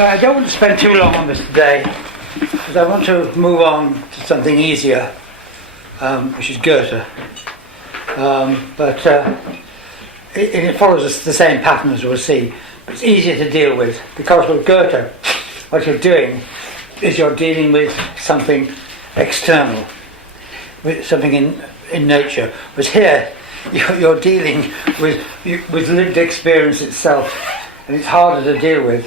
I don't want to spend too long on this today, because I want to move on to something easier, which is Goethe. But it follows the same pattern as we'll see. But it's easier to deal with, because with Goethe, what you're doing is you're dealing with something external, with something in nature. Whereas here, you're dealing with lived experience itself, and it's harder to deal with.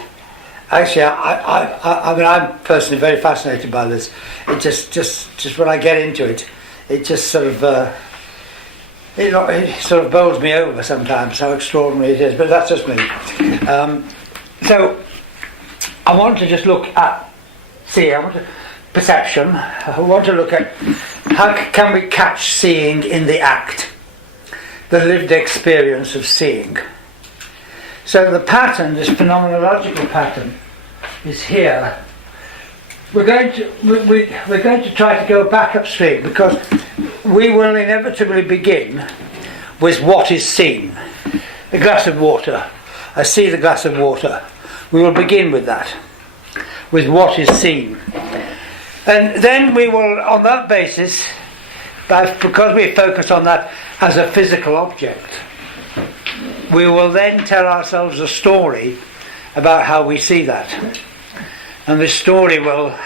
Actually, I mean, I'm personally very fascinated by this. It just when I get into it, it just sort of it sort of bowls me over sometimes how extraordinary it is. But that's just me. So I want to just look at perception. I want to look at how can we catch seeing in the act, the lived experience of seeing. So the pattern, this phenomenological pattern, is here. We're going to try to go back upstream, because we will inevitably begin with what is seen. A glass of water. I see the glass of water. We will begin with that, with what is seen. And then we will, on that basis, because we focus on that as a physical object, we will then tell ourselves a story about how we see that. And this story will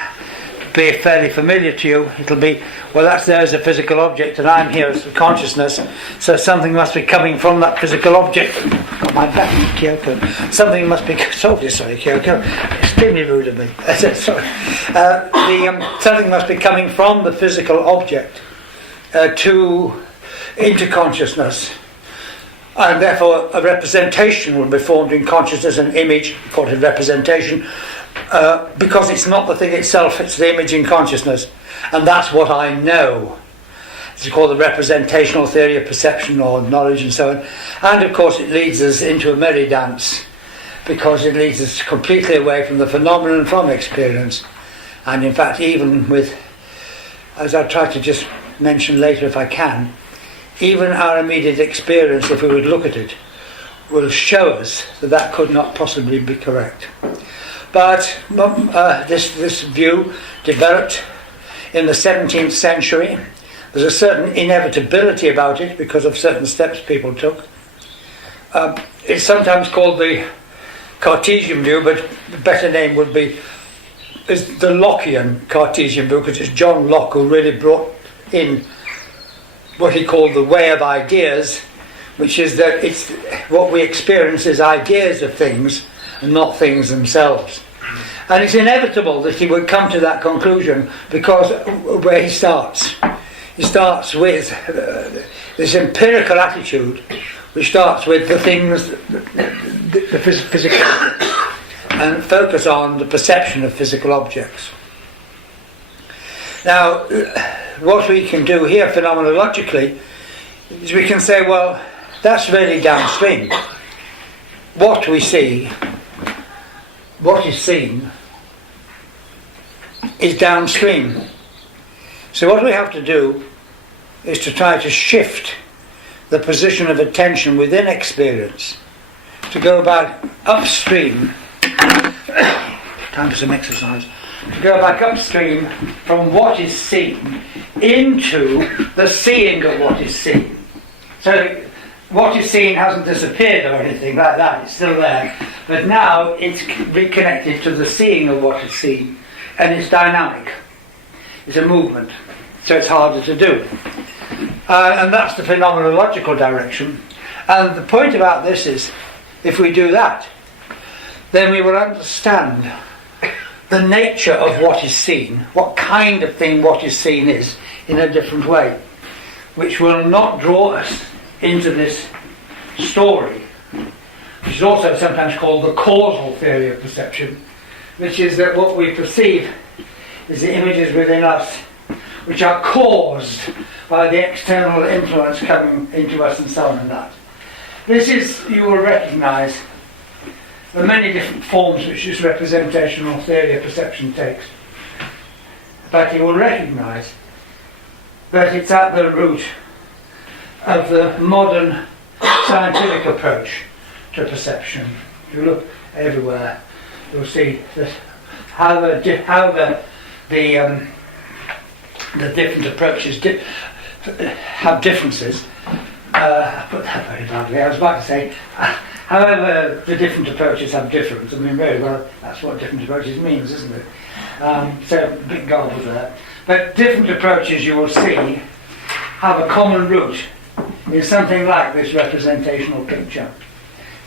be fairly familiar to you. It'll be, well, that's there as a physical object, and I'm here as a consciousness, so something must be coming from that physical object. Got my back, Kyoko. Something must be... sorry, Kyoko. Extremely rude of me. Sorry. Something must be coming from the physical object into consciousness. And therefore a representation will be formed in consciousness, an image, called a representation, because it's not the thing itself, it's the image in consciousness. And that's what I know. It's called the representational theory of perception or knowledge and so on. And of course it leads us into a merry dance, because it leads us completely away from the phenomenon, from experience. And in fact, even with, as I'll try to just mention later if I can, even our immediate experience, if we would look at it, will show us that could not possibly be correct. But this view developed in the 17th century. There's a certain inevitability about it because of certain steps people took. It's sometimes called the Cartesian view, but the better name is the Lockian Cartesian view, because it's John Locke who really brought in what he called the way of ideas, which is that it's what we experience as ideas of things and not things themselves. And it's inevitable that he would come to that conclusion, because where he starts with this empirical attitude, which starts with the things, the physical objects, and focus on the perception of physical objects. Now, what we can do here phenomenologically is we can say, well, that's really downstream. What we see, what is seen, is downstream. So what we have to do is to try to shift the position of attention within experience, to go back upstream. Time for some exercise. To go back upstream from what is seen into the seeing of what is seen. So what is seen hasn't disappeared or anything like that, it's still there. But now it's reconnected to the seeing of what is seen, and it's dynamic. It's a movement, so it's harder to do. And that's the phenomenological direction. And the point about this is, if we do that, then we will understand the nature of what is seen, what kind of thing what is seen is, in a different way, which will not draw us into this story, which is also sometimes called the causal theory of perception, which is that what we perceive is the images within us which are caused by the external influence coming into us and so on and that. This is, you will recognise, the many different forms which this representational theory of perception takes. But you will recognise that it's at the root of the modern scientific approach to perception. You look everywhere, you'll see that how the different approaches have differences. I put that very badly. I was about to say, however, the different approaches have difference. I mean, very well, that's what different approaches means, isn't it? So, a bit garbled there. But different approaches, you will see, have a common root in something like this representational picture.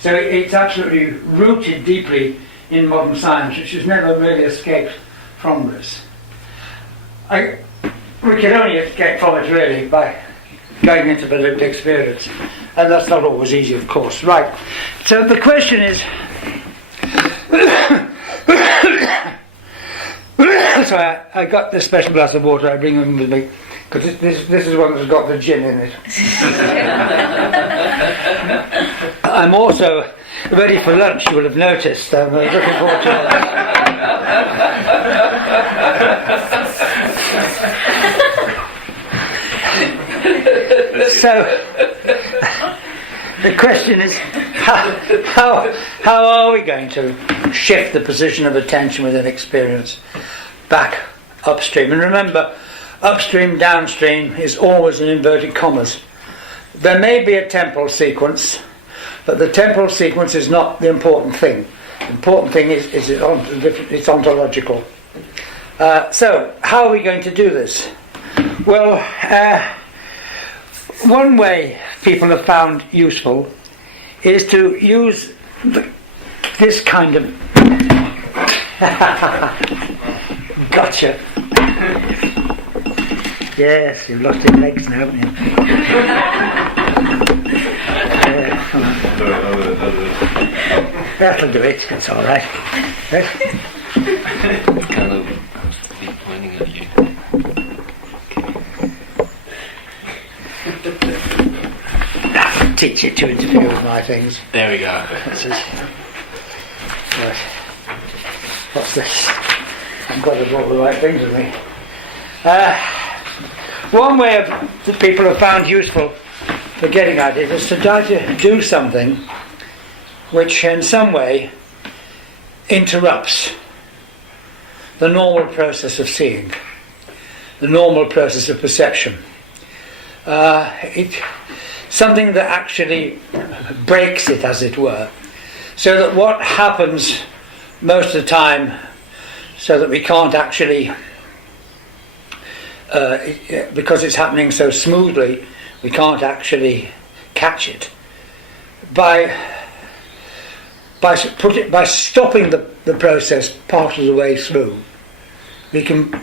So it's absolutely rooted deeply in modern science, which has never really escaped from this. We can only escape from it really by going into the lived experience, and that's not always easy, of course. Right, so the question is so I got this special glass of water. I bring them with me because this is one that's got the gin in it. I'm also ready for lunch, you will have noticed. I'm looking forward to it. So the question is, how are we going to shift the position of attention within experience back upstream? And remember, upstream, downstream is always in inverted commas. There may be a temporal sequence, but the temporal sequence is not the important thing. The important thing is it's ontological. So, how are we going to do this? Well, one way people have found useful is to use this kind of gotcha. Yes, you've lost your legs now, haven't you? That'll do it, it's alright. Kind of be pointing at you. I'll teach you to interfere with my things. There we go. That's it. Right. What's this? I'm glad I brought the right things with me. One way that people have found useful for getting at it is to try to do something which in some way interrupts the normal process of seeing, the normal process of perception. Something that actually breaks it, as it were, so that what happens most of the time, so that we can't actually, because it's happening so smoothly, we can't actually catch it. By stopping the process part of the way through, we can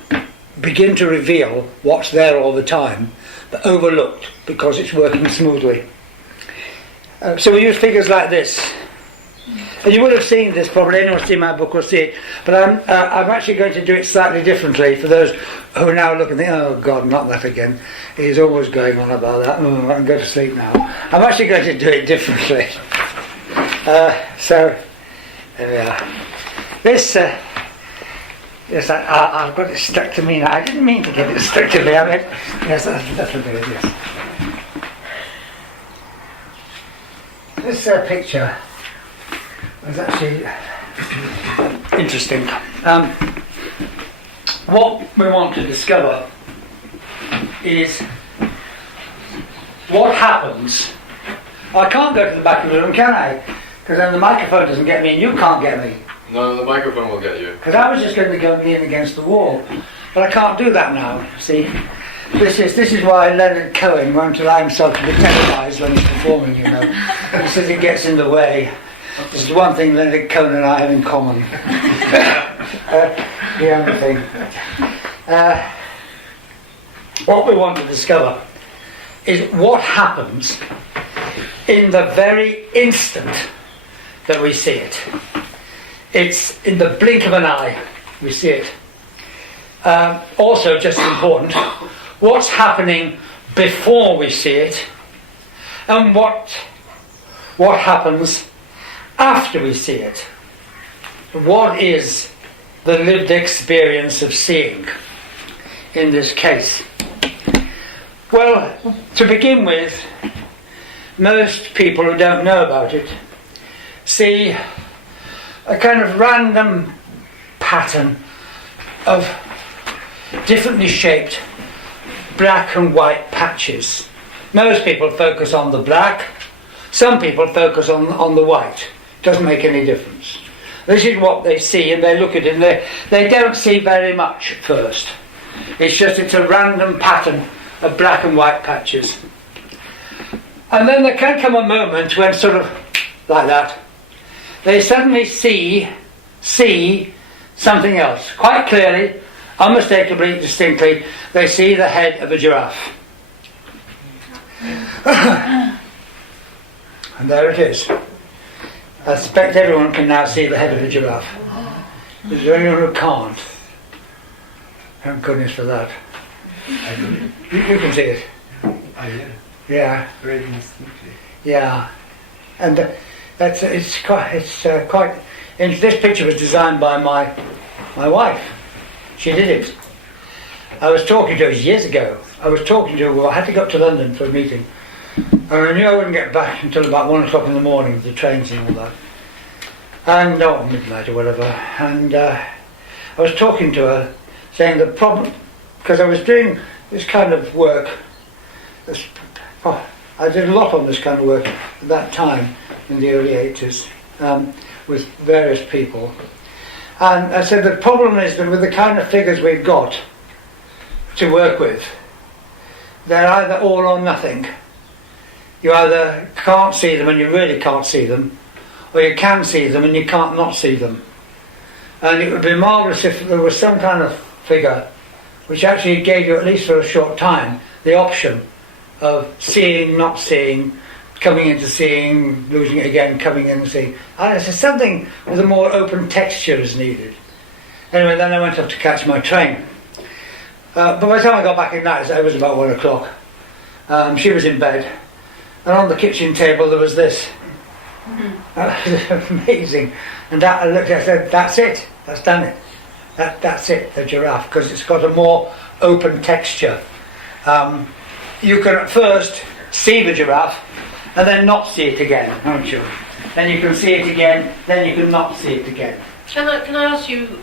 begin to reveal what's there all the time, but overlooked because it's working smoothly. So we use figures like this. And you would have seen this probably, anyone who's seen my book will see it, but I'm actually going to do it slightly differently for those who are now looking and think, oh God, not that again. He's always going on about that. Oh, I can go to sleep now. I'm actually going to do it differently. So, there we are. This, yes, I've got it stuck to me now. I didn't mean to get it stuck to me. I mean, yes, that'll do it, yes. This picture was actually interesting. What we want to discover is what happens. I can't go to the back of the room, can I? Because then the microphone doesn't get me and you can't get me. No, the microphone will get you. Because I was just going to go and lean against the wall. But I can't do that now, see. This is why Leonard Cohen won't allow himself to be televised when he's performing, you know. He says it gets in the way. This is one thing Leonard Cohen and I have in common. The only thing. What we want to discover is what happens in the very instant that we see it. It's in the blink of an eye we see it. Also, just as important, what's happening before we see it, and what happens after we see it. What is the lived experience of seeing in this case? Well, to begin with, most people who don't know about it see a kind of random pattern of differently shaped black and white patches. Most people focus on the black, some people focus on the white. Doesn't make any difference. This is what they see, and they look at it, and they don't see very much at first. It's a random pattern of black and white patches. And then there can come a moment when, sort of like that, they suddenly see something else. Quite clearly, unmistakably, distinctly, they see the head of a giraffe. And there it is. I suspect everyone can now see the head of a giraffe. Is there anyone who can't? Thank goodness for that. You can see it. Yeah. Very distinctly. Yeah. And it's quite. And this picture was designed by my wife. She did it. I was talking to her years ago. I had to go up to London for a meeting. And I knew I wouldn't get back until about 1 o'clock in the morning with the trains and all that. And midnight or whatever. And I was talking to her, saying the problem, because I was doing this kind of work. I did a lot on this kind of work at that time in the early 80s with various people. And I said the problem is that with the kind of figures we've got to work with, they're either all or nothing. You either can't see them and you really can't see them, or you can see them and you can't not see them. And it would be marvellous if there was some kind of figure which actually gave you, at least for a short time, the option of seeing, not seeing, coming into seeing, losing it again, coming in and seeing. And so something with a more open texture is needed. Anyway, then I went up to catch my train. But by the time I got back at night, it was about 1 o'clock. She was in bed. And on the kitchen table there was this. Amazing. And that, I looked at it, I said, that's it. That's done it. That's it, the giraffe, because it's got a more open texture. You can at first see the giraffe and then not see it again, can't you? Then you can see it again, then you can not see it again. Can I ask you,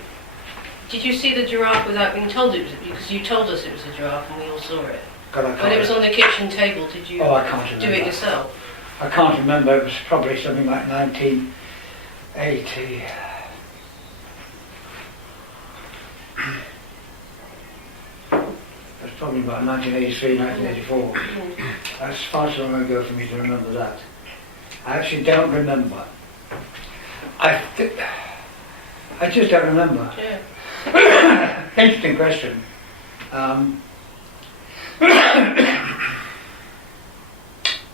did you see the giraffe without being told it was, because you told us it was a giraffe and we all saw it? God, when it was on the kitchen table, did you I can't remember. do it yourself? I can't remember, it was probably something like 1980. It was probably about 1983, 1984. That's far too long ago for me to remember that. I actually don't remember. I just don't remember. Yeah. Interesting question. I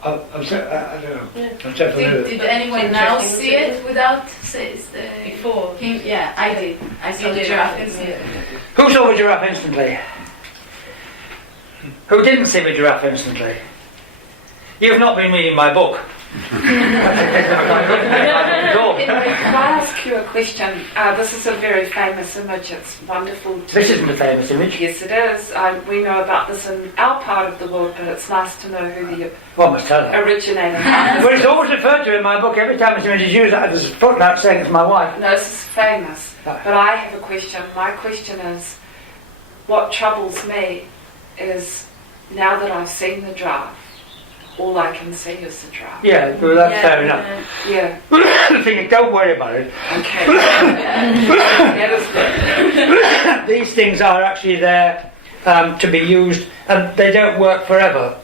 don't know. Yeah. Did anyone now see it without Before? Yeah, I did. I saw the giraffe instantly. Who saw the giraffe instantly? Who didn't see the giraffe instantly? You've not been reading my book. Can I ask you a question? This is a very famous image. It's wonderful. This isn't a famous image. Yes, it is. We know about this in our part of the world, but it's nice to know who the Well, I must tell her. originator is. Well, it's always referred to in my book. Every time it's mentioned, use that as a footnote saying it's my wife. No, this is famous. But I have a question. My question is, what troubles me is, now that I've seen the giraffe, all I can see is the giraffe. Yeah, well, that's fair enough. Yeah. The thing is, don't worry about it. Okay. That is good. These things are actually there to be used, and they don't work forever.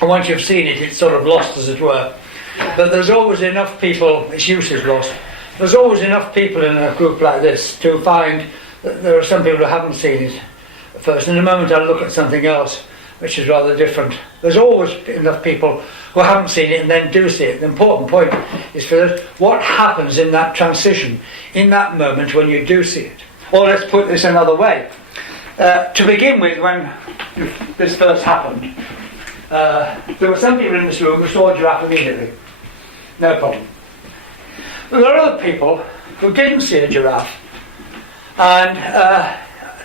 And once you've seen it, it's sort of lost, as it were. Yeah. But there's always enough people, its use is lost, there's always enough people in a group like this to find that there are some people who haven't seen it at first. In a moment I'll look at something else which is rather different. There's always enough people who haven't seen it and then do see it. The important point is for what happens in that transition, in that moment when you do see it. Or let's put this another way. To begin with, when this first happened, there were some people in this room who saw a giraffe immediately. No problem. But there are other people who didn't see a giraffe and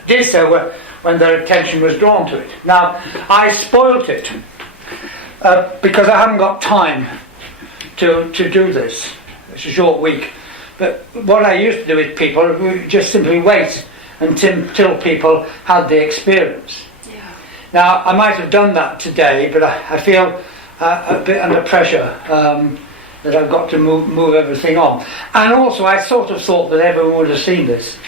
did so when their attention was drawn to it. Now, I spoilt it because I haven't got time to do this. It's a short week But what I used to do with people was just simply wait until people had the experience. Yeah. Now, I might have done that today, but I feel a bit under pressure that I've got to move everything on. And also, I sort of thought that everyone would have seen this,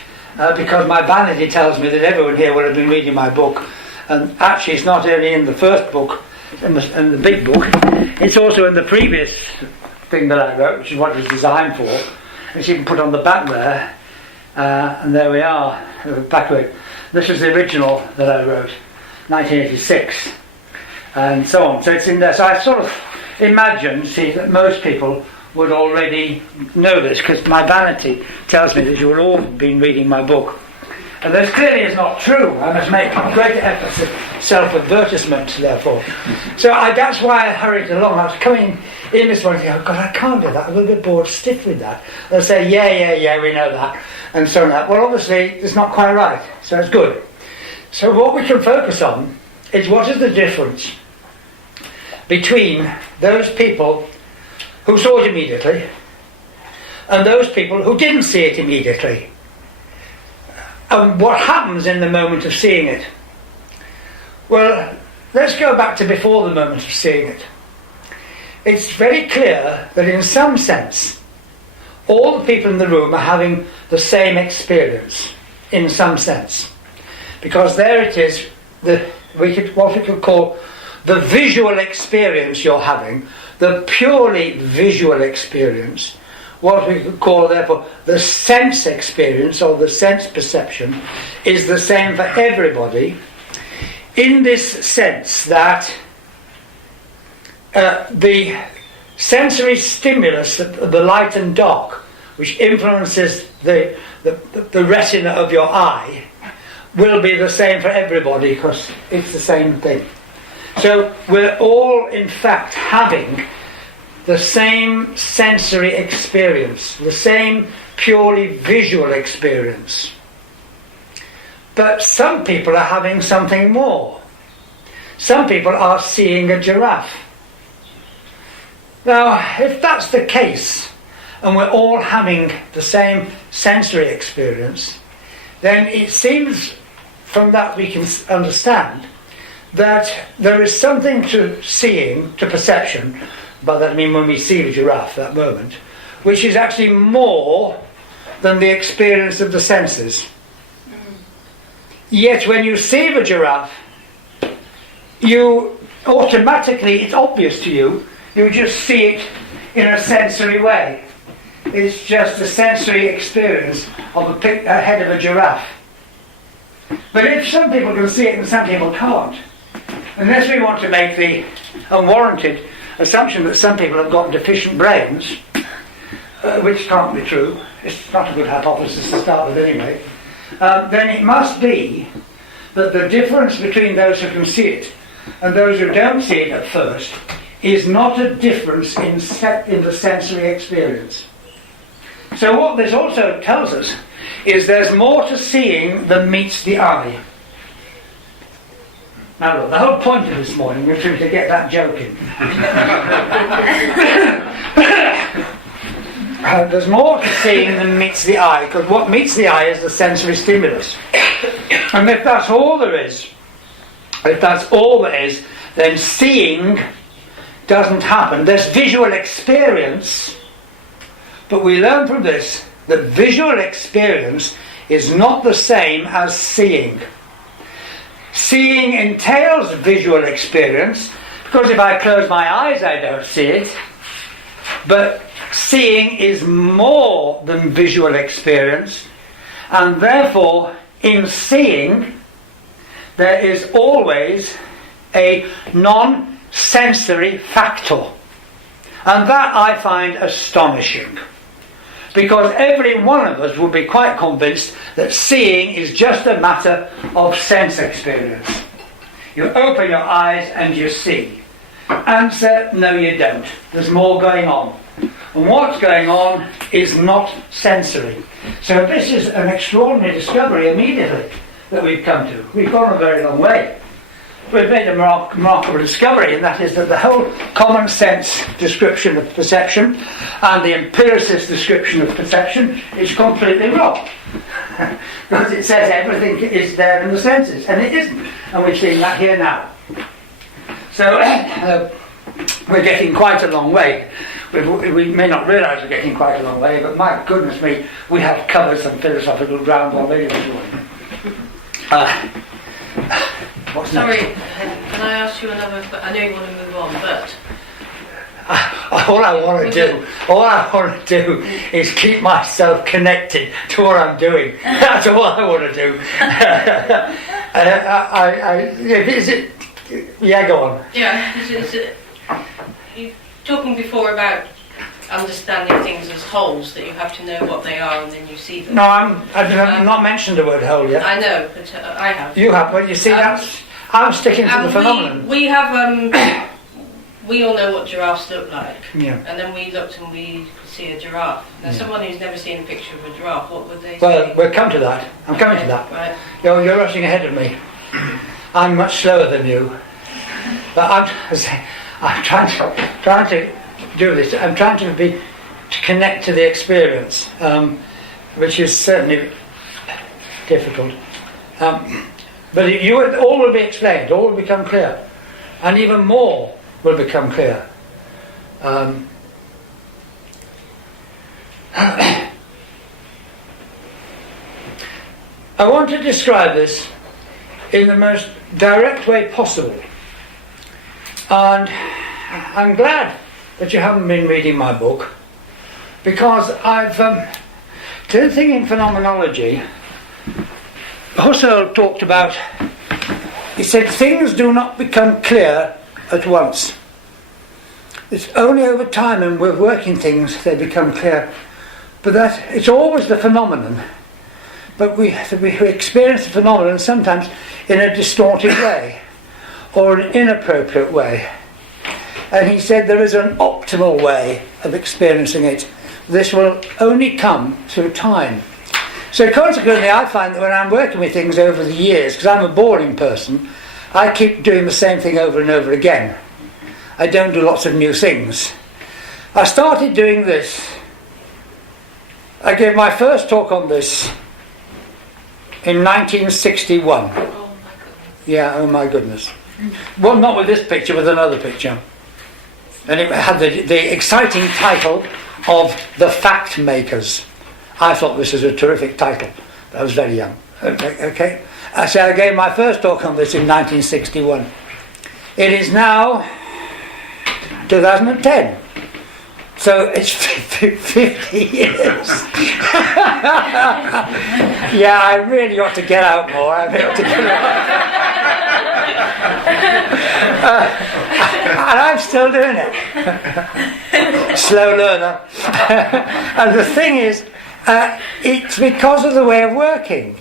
because my vanity tells me that everyone here would have been reading my book. And actually, it's not only in the first book, in the big book, it's also in the previous thing that I wrote, which is what it was designed for. As you can put on the back there, and there we are, back to it. This was the original that I wrote, 1986, and so on. So it's in there. So I sort of imagine, that most people would already know this, because my vanity tells me that you will all have been reading my book. And this clearly is not true. I must make great efforts of self-advertisement, therefore. So that's why I hurried along. I was coming in this morning thinking, oh God, I can't do that. I'm a bit bored stiff with that. They'll say, yeah, we know that, and so on. Well, obviously, it's not quite right, so it's good. So what we can focus on is what is the difference between those people who saw it immediately and those people who didn't see it immediately. And what happens in the moment of seeing it? Well, let's go back to before the moment of seeing it. It's very clear that in some sense, all the people in the room are having the same experience, in some sense. Because there it is, what we could call the visual experience you're having, the purely visual experience, what we could call, therefore, the sense experience or the sense perception, is the same for everybody, in this sense that the sensory stimulus, the light and dark, which influences the retina of your eye, will be the same for everybody, because it's the same thing. So we're all, in fact, having the same sensory experience, the same purely visual experience. But some people are having something more. Some people are seeing a giraffe. Now, if that's the case, and we're all having the same sensory experience, then it seems from that we can understand that there is something to seeing, to perception, by that I mean when we see the giraffe, that moment, which is actually more than the experience of the senses. Yet when you see the giraffe, you automatically, it's obvious to you, you just see it in a sensory way. It's just a sensory experience of a head of a giraffe. But if some people can see it and some people can't, unless we want to make the unwarranted assumption that some people have got deficient brains, which can't be true, it's not a good hypothesis to start with anyway, then it must be that the difference between those who can see it and those who don't see it at first is not a difference in the sensory experience. So what this also tells us is there's more to seeing than meets the eye. Now look, the whole point of this morning was to get that joke in. There's more to seeing than meets the eye, because what meets the eye is the sensory stimulus. And if that's all there is, then seeing doesn't happen. There's visual experience, but we learn from this that visual experience is not the same as seeing. Seeing entails visual experience, because if I close my eyes I don't see it, but seeing is more than visual experience, and therefore in seeing there is always a non-sensory factor, and that I find astonishing, because every one of us would be quite convinced that seeing is just a matter of sense experience. You open your eyes and you see. Answer, no you don't. There's more going on. And what's going on is not sensory. So this is an extraordinary discovery immediately that we've come to. We've gone a very long way. we've made a remarkable discovery, and that is that the whole common sense description of perception and the empiricist description of perception is completely wrong. Because it says everything is there in the senses, and it isn't. And we've seen that here now. So we're getting quite a long way. We may not realise we're getting quite a long way, but my goodness me, we have covered some philosophical ground already this morning. What's Sorry, next? can I ask you another? I know you want to move on, but All I want to do is keep myself connected to what I'm doing. That's all I want to do. Yeah, go on. yeah, you're talking before about understanding things as wholes, that you have to know what they are and then you see them. No, I've not mentioned the word whole yet. I know, but I have. You have. Well, you see, I'm sticking to the phenomenon. We have. We all know what giraffes look like. Yeah. And then we looked and we could see a giraffe. Now, someone who's never seen a picture of a giraffe, what would they Well, say? we'll come to that. I'm coming to that. Right. You're rushing ahead of me. I'm much slower than you. But I'm trying to do this. I'm trying to connect to the experience, which is certainly difficult. But all will be explained. All will become clear, and even more will become clear. I want to describe this in the most direct way possible, and I'm glad that you haven't been reading my book, because I've the thing in Phenomenology. Husserl talked about, he said, things do not become clear at once. It's only over time and we're working things they become clear. But that it's always the phenomenon. But we experience the phenomenon sometimes in a distorted way or an inappropriate way. And he said there is an optimal way of experiencing it. This will only come through time. So consequently, I find that when I'm working with things over the years, because I'm a boring person, I keep doing the same thing over and over again. I don't do lots of new things. I started doing this. I gave my first talk on this in 1961. Oh my goodness. Yeah, oh my goodness. Well, not with this picture, with another picture. And it had the exciting title of The Fact Makers. I thought this was a terrific title. I was very young. Okay. So I gave my first talk on this in 1961. It is now 2010. So it's 50 years. Yeah, I really ought to get out more. I really ought to get out. And I'm still doing it. Slow learner. And the thing is, it's because of the way of working.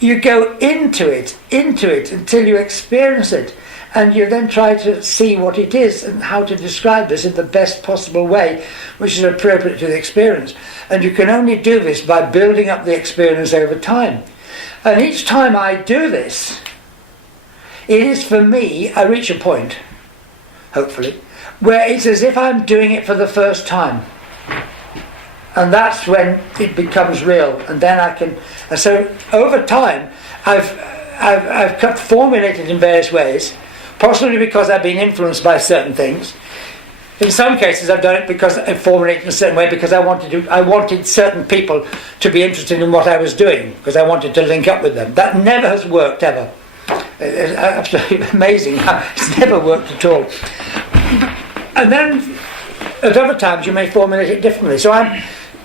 You go into it until you experience it, and you then try to see what it is and how to describe this in the best possible way, which is appropriate to the experience. And you can only do this by building up the experience over time. And each time I do this, it is for me, I reach a point, hopefully, where it's as if I'm doing it for the first time. And that's when it becomes real, and then I can. And so over time, I've formulated in various ways, possibly because I've been influenced by certain things. In some cases, I've done it because I formulated in a certain way because I wanted certain people to be interested in what I was doing, because I wanted to link up with them. That never has worked ever. It's absolutely amazing. It's never worked at all. And then at other times, you may formulate it differently. So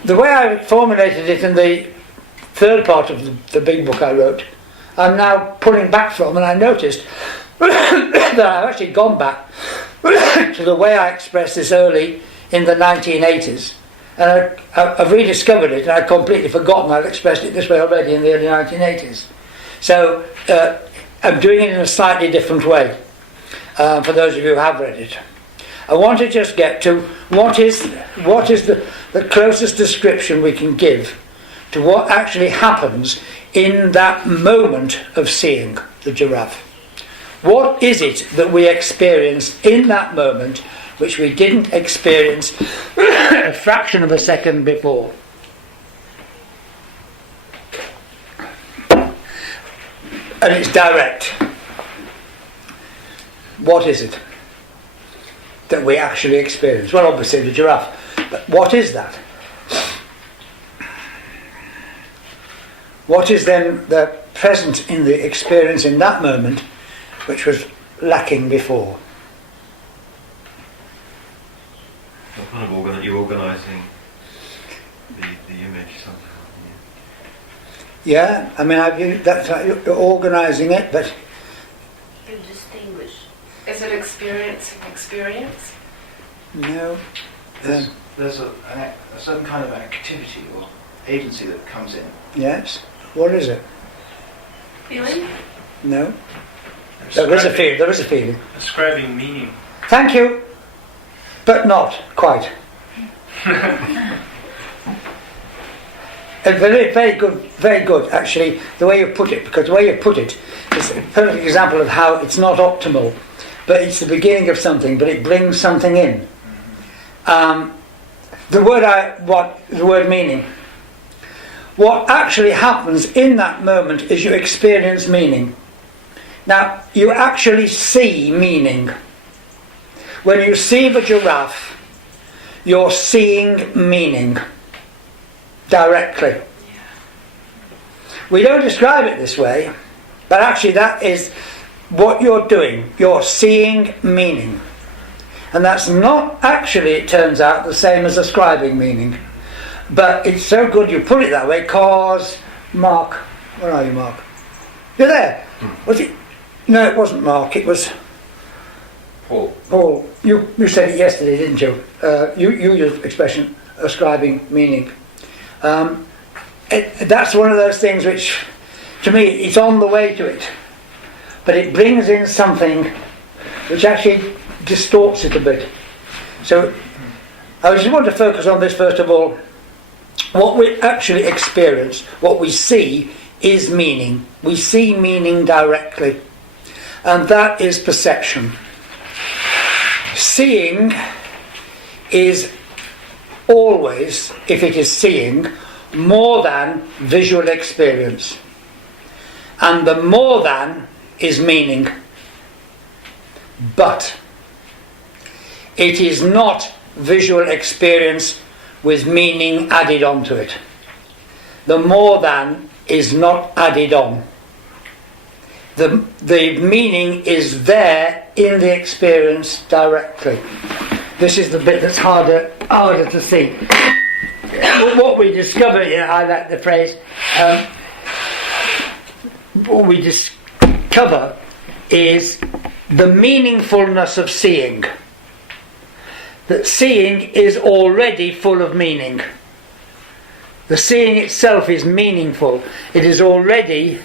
the way I formulated it in the third part of the big book I wrote, I'm now pulling back from, and I noticed that I've actually gone back to the way I expressed this early in the 1980s. And I've rediscovered it, and I'd completely forgotten I'd expressed it this way already in the early 1980s. So I'm doing it in a slightly different way, for those of you who have read it. I want to just get to what is the closest description we can give to what actually happens in that moment of seeing the giraffe. What is it that we experience in that moment which we didn't experience a fraction of a second before? And it's direct. What is it that we actually experience? Well, obviously the giraffe. But what is that? What is then the present in the experience in that moment which was lacking before? What kind of you're organising the image somehow. Yeah, I mean, that's you're organising it, but You distinguish. Is it experience? no. There's a certain kind of activity or agency that comes in. Yes. What is it? Feeling? No. There is a feeling. There is a feeling. Ascribing meaning. Thank you, but not quite. Very, very good. Actually, the way you put it, because the way you put it is a perfect example of how it's not optimal, but it's the beginning of something, but it brings something in. The word meaning. What actually happens in that moment is you experience meaning. Now, you actually see meaning. When you see the giraffe, you're seeing meaning directly. We don't describe it this way, but actually that is what you're doing. You're seeing meaning. And that's not actually, it turns out, the same as ascribing meaning. But it's so good you put it that way, cause Mark. Where are you, Mark? You're there. Was it? No, it wasn't Mark, it was Paul. You said it yesterday, didn't you? You used the expression ascribing meaning. That's one of those things which, to me, it's on the way to it. But it brings in something which actually distorts it a bit. So I just want to focus on this first of all. What we actually experience, what we see, is meaning. We see meaning directly. And that is perception. Seeing is always, if it is seeing, more than visual experience. And the more than is meaning. But it is not visual experience with meaning added onto it. The more than is not added on. The meaning is there in the experience directly. This is the bit that's harder to see. What we discover, I like the phrase, what we discover is the meaningfulness of seeing. That seeing is already full of meaning. The seeing itself is meaningful. It is already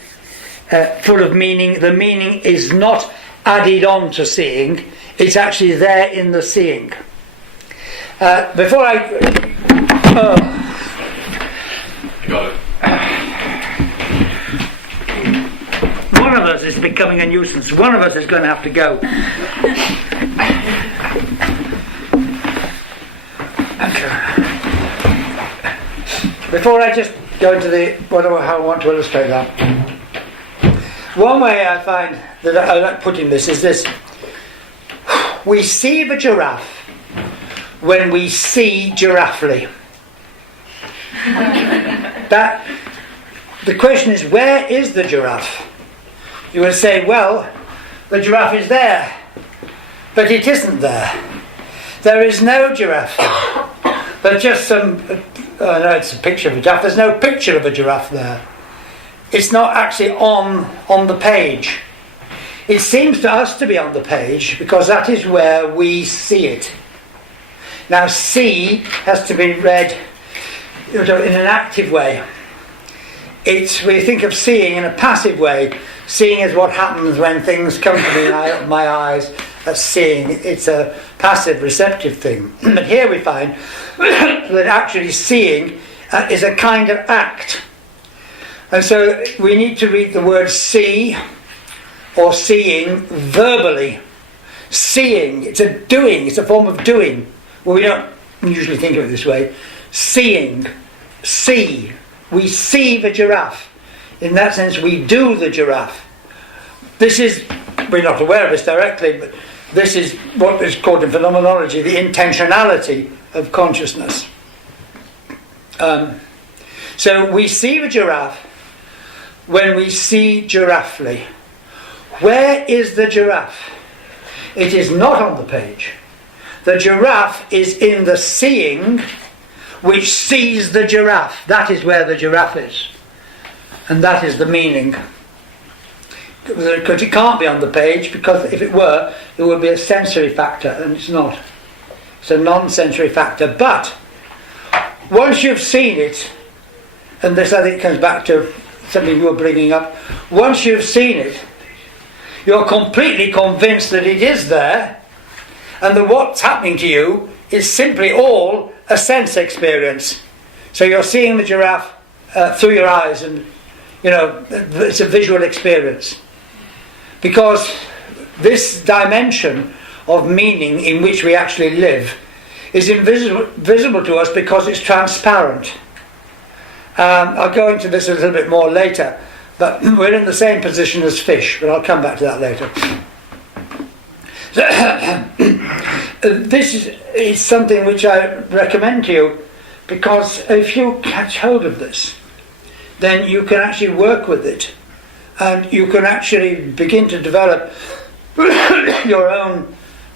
full of meaning. The meaning is not added on to seeing. It's actually there in the seeing. Before I... You got it. One of us is becoming a nuisance. One of us is going to have to go. Before I just go into how I want to illustrate that, one way I find that I like putting this is this: we see the giraffe when we see giraffely. That the question is, where is the giraffe? You would say, well, the giraffe is there, but it isn't there. There is no giraffe there. There's just some. No, it's a picture of a giraffe. There's no picture of a giraffe there. It's not actually on the page. It seems to us to be on the page because that is where we see it. Now, see has to be read in an active way. We think of seeing in a passive way. Seeing is what happens when things come to me in my eyes. That's seeing. It's a passive, receptive thing. But here we find that actually seeing is a kind of act. And so we need to read the word see or seeing verbally. Seeing, it's a doing, it's a form of doing. Well, we don't usually think of it this way. Seeing, see. We see the giraffe. In that sense, we do the giraffe. This is, we're not aware of this directly, but this is what is called in phenomenology the intentionality of consciousness. So we see the giraffe when we see giraffely. Where is the giraffe? It is not on the page. The giraffe is in the seeing which sees the giraffe. That is where the giraffe is. And that is the meaning. Because it can't be on the page, because if it were, there would be a sensory factor, and it's not. It's a non-sensory factor. But once you've seen it, and this I think comes back to something you were bringing up, once you've seen it, you're completely convinced that it is there, and that what's happening to you is simply all a sense experience. So you're seeing the giraffe through your eyes, and it's a visual experience. Because this dimension of meaning in which we actually live is invisible to us because it's transparent. I'll go into this a little bit more later, but we're in the same position as fish, but I'll come back to that later. This is something which I recommend to you, because if you catch hold of this, then you can actually work with it, and you can actually begin to develop your own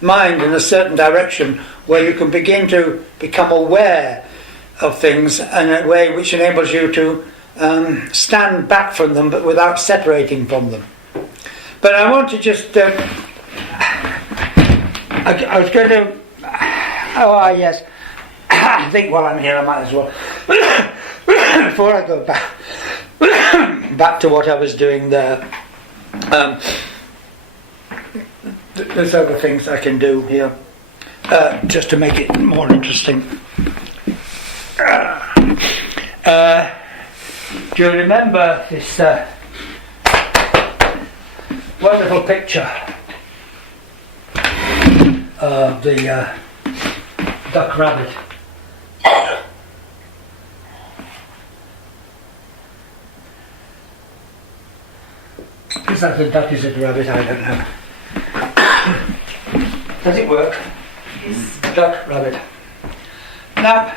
mind in a certain direction where you can begin to become aware of things in a way which enables you to stand back from them but without separating from them. But I want to just I was going to yes I think while I'm here I might as well before I go back to what I was doing there, there's other things I can do here just to make it more interesting. Do you remember this wonderful picture of the duck rabbit? Is that the duck, is it the rabbit? I don't know. Does it work? Yes. Duck, rabbit. Now,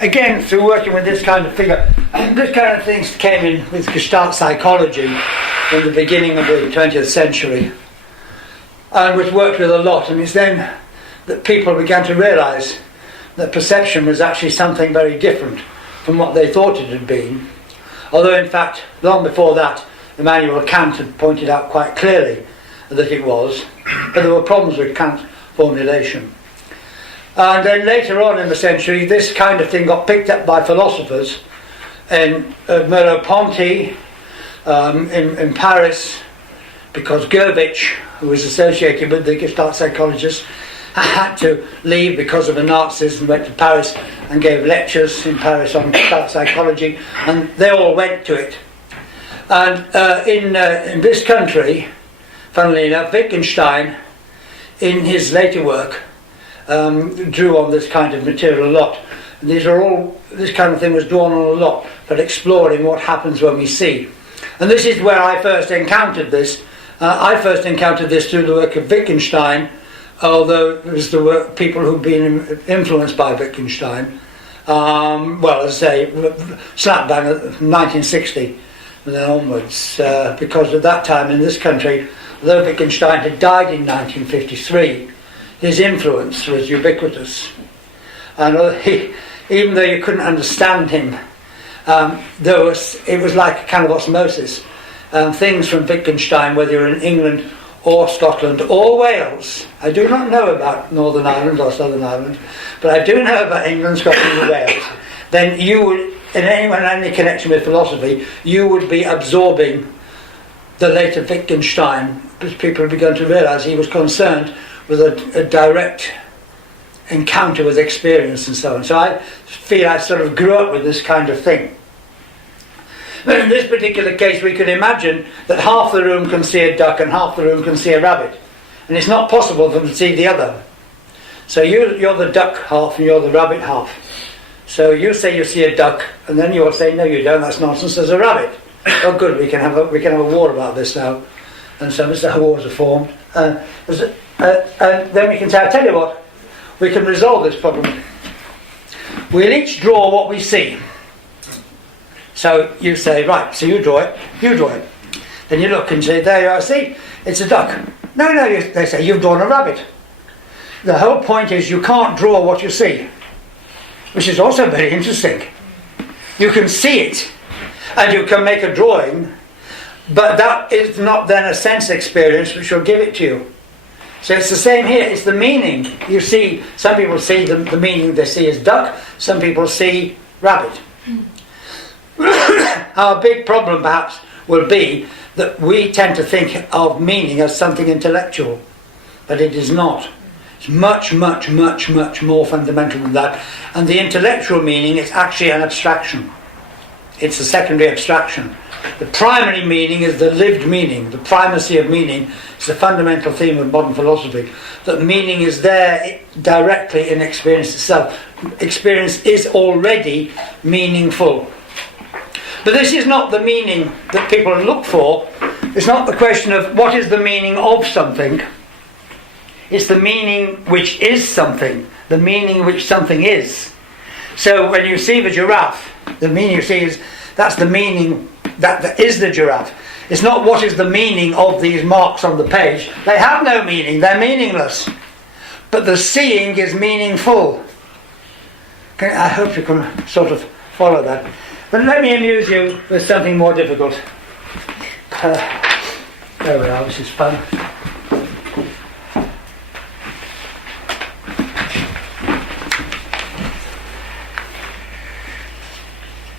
again, through working with this kind of figure, this kind of things came in with Gestalt psychology in the beginning of the 20th century, and was worked with a lot, and it's then that people began to realise that perception was actually something very different from what they thought it had been, although in fact, long before that, Immanuel Kant had pointed out quite clearly that it was, but there were problems with Kant's formulation. And then later on in the century, this kind of thing got picked up by philosophers in Merleau-Ponty, in Paris, because Goebbels, who was associated with the Gestalt psychologists, had to leave because of the Nazis and went to Paris and gave lectures in Paris on Gestalt psychology, and they all went to it. And in this country, funnily enough, Wittgenstein, in his later work, drew on this kind of material a lot. And this kind of thing was drawn on a lot, but exploring what happens when we see. And this is where I first encountered this. I first encountered this through the work of Wittgenstein, although it was the work people who'd been influenced by Wittgenstein. Well, as I say, slap bang at 1960 and then onwards, because at that time in this country, although Wittgenstein had died in 1953, his influence was ubiquitous. And even though you couldn't understand him, it was like a kind of osmosis. Things from Wittgenstein, whether you're in England or Scotland or Wales, I do not know about Northern Ireland or Southern Ireland, but I do know about England, Scotland and Wales, then you would, in any connection with philosophy, you would be absorbing the later Wittgenstein, because people had begun to realise he was concerned with a direct encounter with experience and so on. So I feel I sort of grew up with this kind of thing. But in this particular case, we could imagine that half the room can see a duck and half the room can see a rabbit. And it's not possible for them to see the other. So you're the duck half and you're the rabbit half. So you say you see a duck, and then you'll say, no you don't, that's nonsense, there's a rabbit. Oh good, we can have a war about this now. And so Mr. Wars are formed. And then we can say, I'll tell you what, we can resolve this problem. We'll each draw what we see. So you say, right, so you draw it. Then you look and say, there you are, see, it's a duck. No, they say, you've drawn a rabbit. The whole point is you can't draw what you see, which is also very interesting. You can see it, and you can make a drawing, but that is not then a sense experience which will give it to you. So it's the same here, it's the meaning. You see, some people see the meaning they see as duck, some people see rabbit. Our big problem perhaps will be that we tend to think of meaning as something intellectual, but it is not. It's much, much, much, much more fundamental than that. And the intellectual meaning is actually an abstraction. It's a secondary abstraction. The primary meaning is the lived meaning. The primacy of meaning is the fundamental theme of modern philosophy. That meaning is there directly in experience itself. Experience is already meaningful. But this is not the meaning that people look for. It's not the question of what is the meaning of something. It's the meaning which is something. The meaning which something is. So when you see the giraffe, the meaning you see is that's the meaning that is the giraffe. It's not what is the meaning of these marks on the page. They have no meaning. They're meaningless. But the seeing is meaningful. I hope you can sort of follow that. But let me amuse you with something more difficult. There we are, this is fun.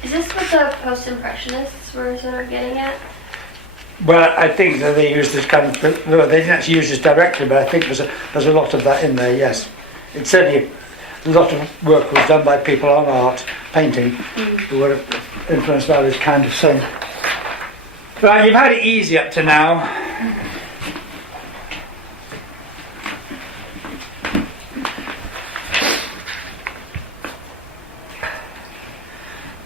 Is this what the post-impressionists were sort of getting at? Well, I think that they used this kind of... No, they didn't actually use this directly, but I think there's a lot of that in there, yes. It's certainly... A lot of work was done by people on art, painting, who were influenced by this kind of thing. Right, you've had it easy up to now.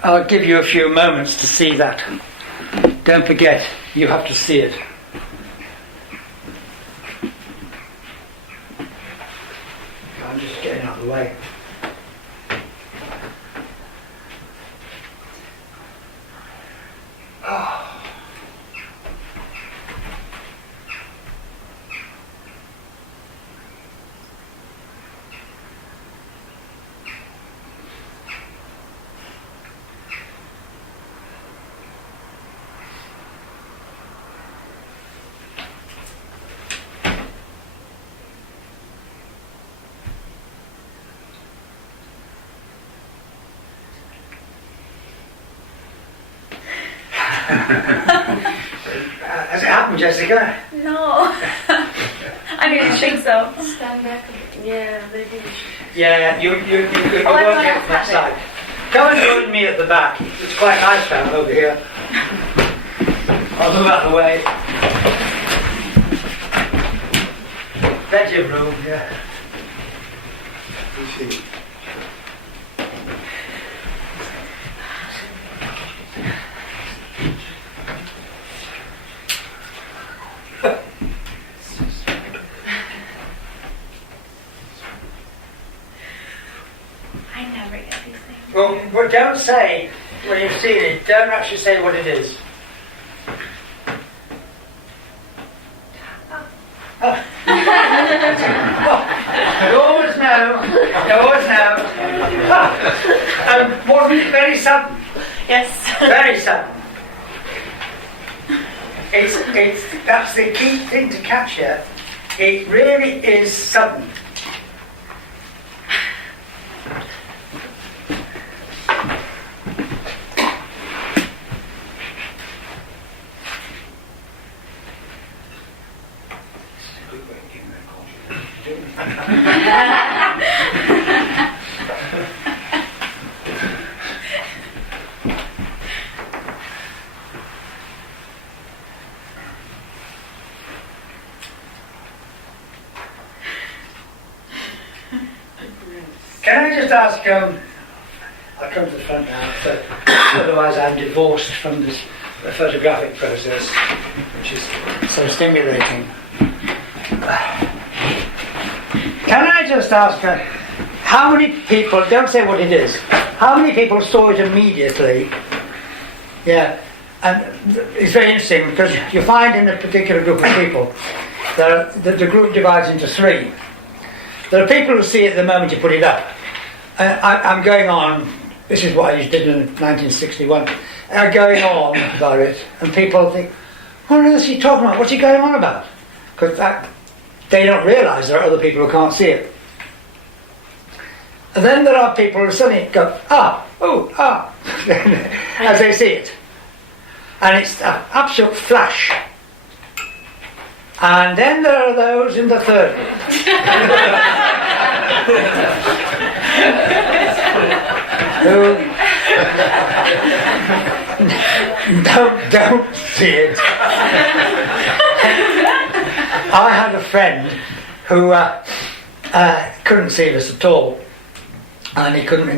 I'll give you a few moments to see that. Don't forget, you have to see it. I'm just getting out of the way. Has it happened, Jessica? No. I didn't think so. Stand back a bit. Yeah, maybe. Yeah, you won't I get from that side. Come and join me at the back. It's quite nice down over here. I'll move out of the way. Plenty of room, yeah. You see. I never get these things. Well, don't say when you've seen it, don't actually say what it is. You always know. Wasn't it very sudden? Yes. Very sudden. That's the key thing to catch here. It really is sudden. Can I just ask, I'll come to the front now, so otherwise I'm divorced from this photographic process, which is so stimulating. Can I just ask, how many people, don't say what it is, how many people saw it immediately? Yeah, and it's very interesting because you find in a particular group of people that the group divides into three. There are people who see it the moment you put it up. I'm going on, this is what I did in 1961, going on about it, and people think, what on earth is he talking about? What's he going on about? Because they don't realise there are other people who can't see it. And then there are people who suddenly go, as they see it. And it's an absolute flash. And then there are those in the third group. who don't see it. I had a friend who couldn't see this at all. And he couldn't.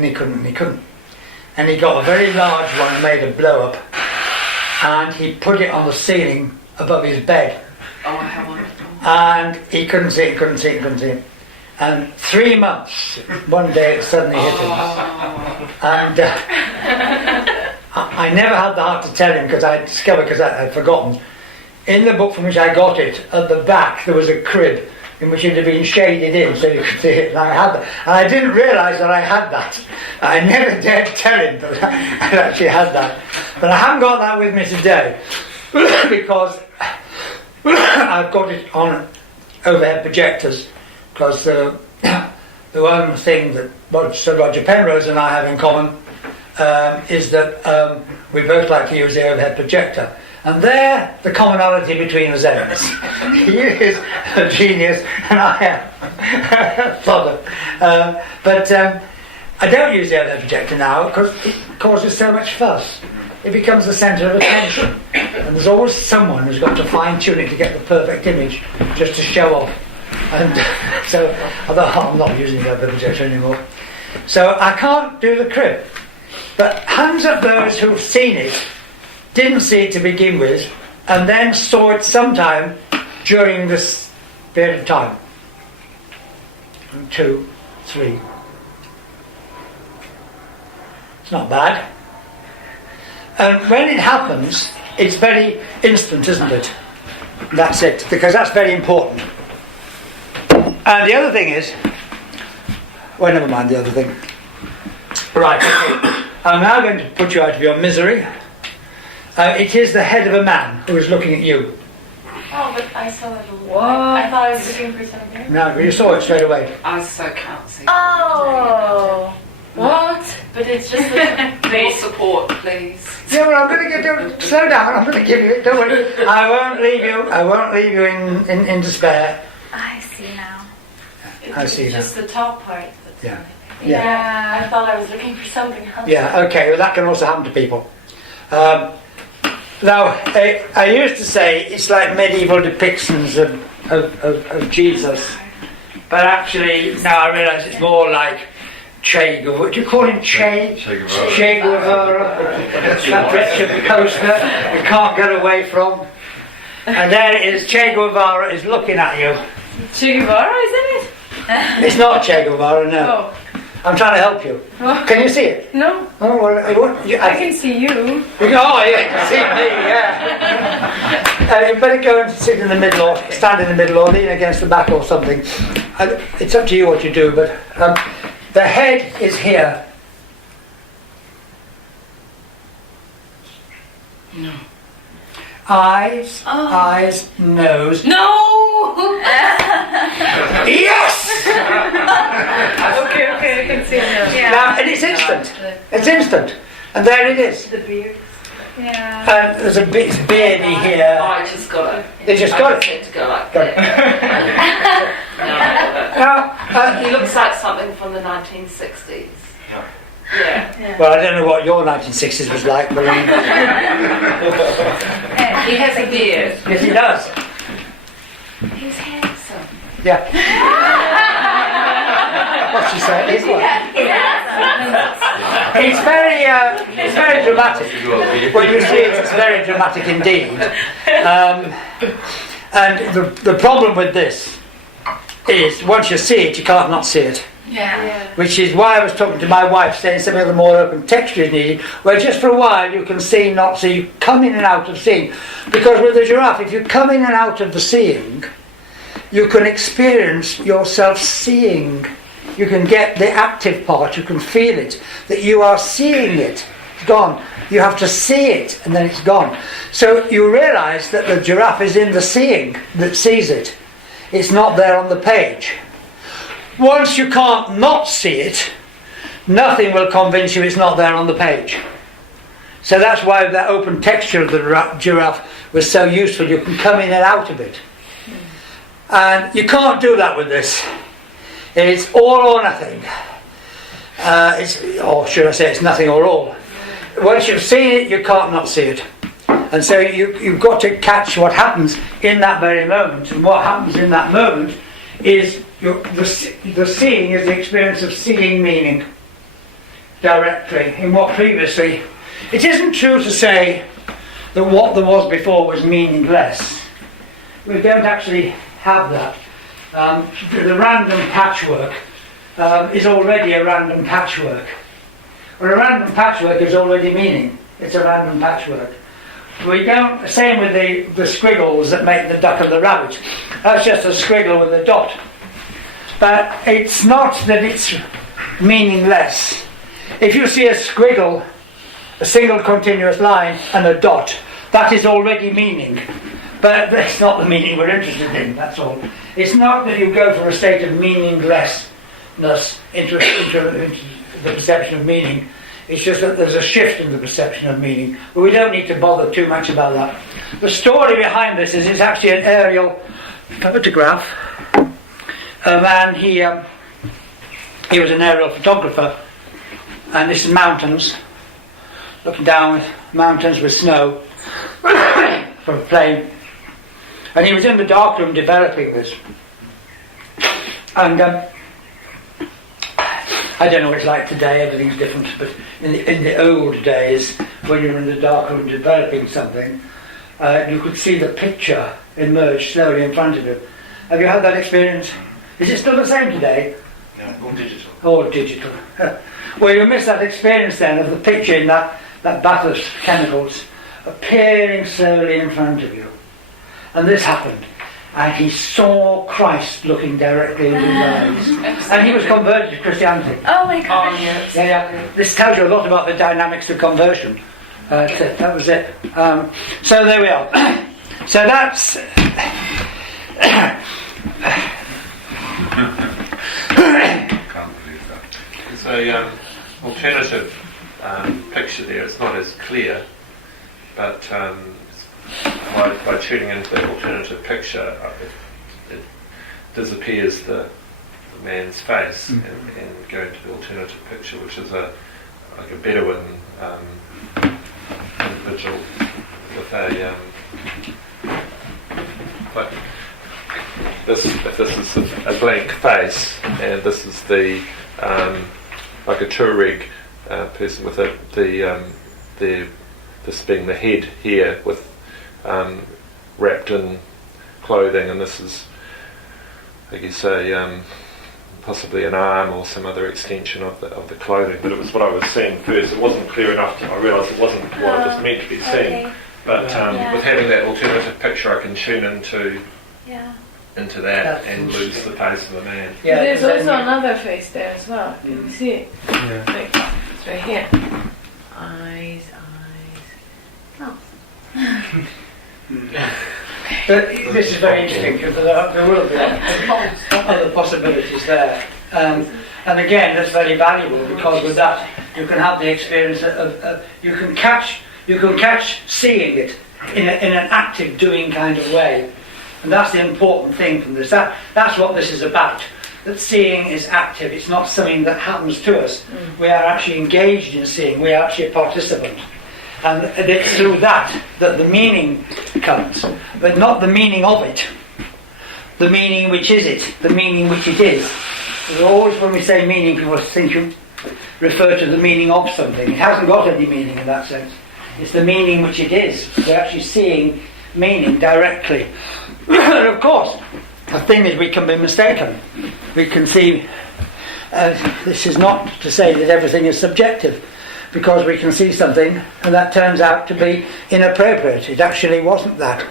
And he got a very large one made of blow up, and he put it on the ceiling above his bed. Oh, how wonderful. And he couldn't see it. And 3 months, one day it suddenly hit him. And I never had the heart to tell him because I discovered, because I'd forgotten. In the book from which I got it, at the back there was a crib in which it had been shaded in so you could see it. And I had that. And I didn't realise that I had that. I never dared tell him that I actually had that. But I haven't got that with me today because I've got it on overhead projectors, because the one thing that Sir Roger Penrose and I have in common is that we both like to use the overhead projector. And there, the commonality between us ends. He is a genius, and I am a plodder. But I don't use the overhead projector now because it causes so much fuss. It becomes the centre of attention. And there's always someone who's got to fine-tune it to get the perfect image, just to show off. And so, although I'm not using the overhead projector anymore. So I can't do the crib. But hands up those who've seen it, didn't see it to begin with, and then saw it sometime during this period of time. 2, 3. It's not bad. And when it happens, it's very instant, isn't it? That's it, because that's very important. And the other thing is, well, never mind the other thing. Right, okay. I'm now going to put you out of your misery. It is the head of a man who is looking at you. Oh, but I saw it. What? I thought I was looking for something. No, but you saw it straight away. I so can't see. Oh. What? But it's just More support, please. Yeah, well, I'm going to give. Slow down. I'm going to give you it. Don't worry. I won't leave you in despair. I see now. I see now. Just the top part. Yeah. Yeah. I thought I was looking for something else. Yeah. Okay. Well, that can also happen to people. Now, I used to say it's like medieval depictions of Jesus, but actually now I realise it's more like Che Guevara. Do you call him Che? Che Guevara. That wretched coaster you can't get away from. And there it is, Che Guevara is looking at you. Che Guevara, isn't it? It's not Che Guevara, no. Oh. I'm trying to help you. Oh. Can you see it? No. Oh, well, I can see you. Oh, yeah, you can see me, yeah. You better go and sit in the middle or stand in the middle or lean against the back or something. It's up to you what you do, but the head is here. No. Eyes, eyes, nose. No! Yes! okay, I can see it now. Yeah. Now, and it's instant. It's instant. And there it is. The beard. Yeah. There's a bit beardy here. Oh, I just got it. They just got it. Had to go like Got it. Now, He looks like something from the 1960s. Yeah. well, I don't know what your 1960s was like, but He has a beard. yes, he does. He's handsome. Yeah. what she said. It's very dramatic. When you see it, it's very dramatic indeed. And the problem with this is once you see it, you can't not see it. Yeah. Which is why I was talking to my wife, saying some of the more open texture is needed, where just for a while you can see, not see, you come in and out of seeing. Because with the giraffe, if you come in and out of the seeing, you can experience yourself seeing. You can get the active part, you can feel it, that you are seeing it. It's gone. You have to see it, and then it's gone. So you realise that the giraffe is in the seeing that sees it. It's not there on the page. Once you can't not see it, nothing will convince you it's not there on the page. So that's why that open texture of the giraffe was so useful. You can come in and out of it. And you can't do that with this. It's all or nothing. Or should I say it's nothing or all. Once you've seen it, you can't not see it. And so you've got to catch what happens in that very moment. And what happens in that moment is the seeing is the experience of seeing meaning directly. In what previously, it isn't true to say that what there was before was meaningless. We don't actually have that. The random patchwork is already a random patchwork. Well, a random patchwork is already meaning. It's a random patchwork. We don't. Same with the squiggles that make the duck and the rabbit. That's just a squiggle with a dot. But it's not that it's meaningless. If you see a squiggle, a single continuous line, and a dot, that is already meaning. But that's not the meaning we're interested in, that's all. It's not that you go from a state of meaninglessness into the perception of meaning. It's just that there's a shift in the perception of meaning. But we don't need to bother too much about that. The story behind this is it's actually an aerial photograph. A man, he was an aerial photographer, and this is mountains, looking down with mountains with snow from a plane, and he was in the darkroom developing this, and I don't know what it's like today, everything's different, but in the old days, when you were in the darkroom developing something, you could see the picture emerge slowly in front of you. Have you had that experience? Is it still the same today? Yeah, all digital. All digital. Well, you miss that experience then of the picture in that bath of chemicals appearing slowly in front of you. And this happened. And he saw Christ looking directly into his eyes. And he was converted to Christianity. Oh my God. Yeah. This tells you a lot about the dynamics of conversion. That was it. So there we are. So that's... There's a alternative picture there. It's not as clear, but by tuning into the alternative picture, it disappears the man's face and going to the alternative picture, which is like a Bedouin individual with a like this. If this is a blank face, and this is the like a Tuareg person with this being the head here with wrapped in clothing, and this is, I guess, possibly an arm or some other extension of the clothing. But it was what I was seeing first. It wasn't clear enough. I realised it wasn't what I was meant to be seeing. Okay. But with having that alternative picture, I can tune into that and lose the face of the man. Yeah, there's also another face there as well. Can you see it? Yeah. Like, it's right here. Eyes. Mouth. But this is very interesting because there will be other possibilities there. And again, that's very valuable because with that you can have the experience of you can catch seeing it in an active doing kind of way. And that's the important thing from this. That's what this is about. That seeing is active. It's not something that happens to us. We are actually engaged in seeing. We are actually a participant. And it's through that the meaning comes. But not the meaning of it. The meaning which is it. The meaning which it is. There's always, when we say meaning, people think you refer to the meaning of something. It hasn't got any meaning in that sense. It's the meaning which it is. We're actually seeing meaning directly. And of course, the thing is, we can be mistaken. We can see, this is not to say that everything is subjective, because we can see something and that turns out to be inappropriate. It actually wasn't that.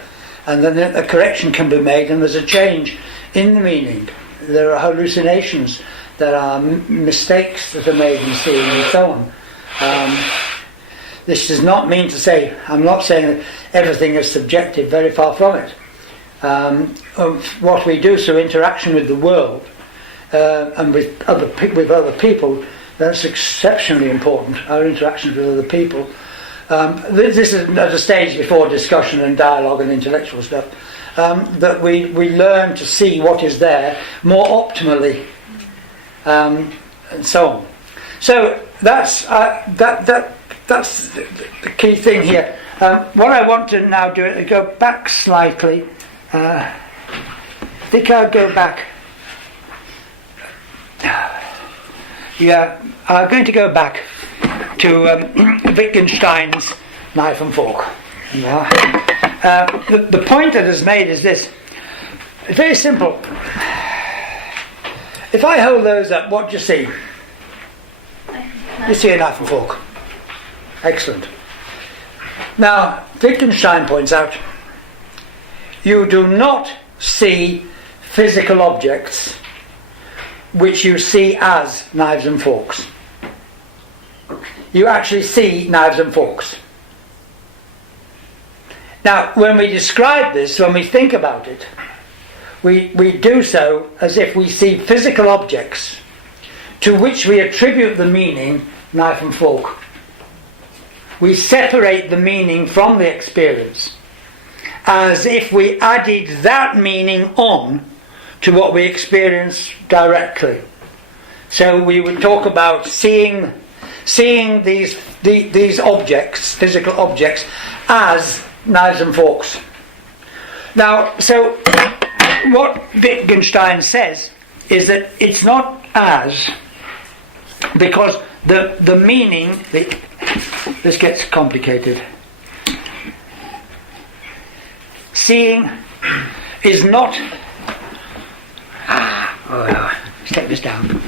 And then a correction can be made and there's a change in the meaning. There are hallucinations, there are mistakes that are made in seeing and so on. This does not mean to say, I'm not saying that everything is subjective, very far from it. Of what we do through interaction with the world and with other people, that's exceptionally important, our interactions with other people. This is at a stage before discussion and dialogue and intellectual stuff, that we learn to see what is there more optimally, and so on. So that's the key thing here. What I want to now do is go back slightly. I think I'll go back. Yeah, I'm going to go back to Wittgenstein's knife and fork. The point that is made is this. It's very simple. If I hold those up, what do you see? You see a knife and fork. Excellent. Now, Wittgenstein points out, you do not see physical objects which you see as knives and forks. You actually see knives and forks. Now, when we describe this, when we think about it, we do so as if we see physical objects to which we attribute the meaning knife and fork. We separate the meaning from the experience as if we added that meaning on to what we experience directly. So we would talk about seeing these objects, physical objects, as knives and forks. Now, so what Wittgenstein says is that it's not as, because the meaning, this gets complicated. Seeing is not. Let's take this down.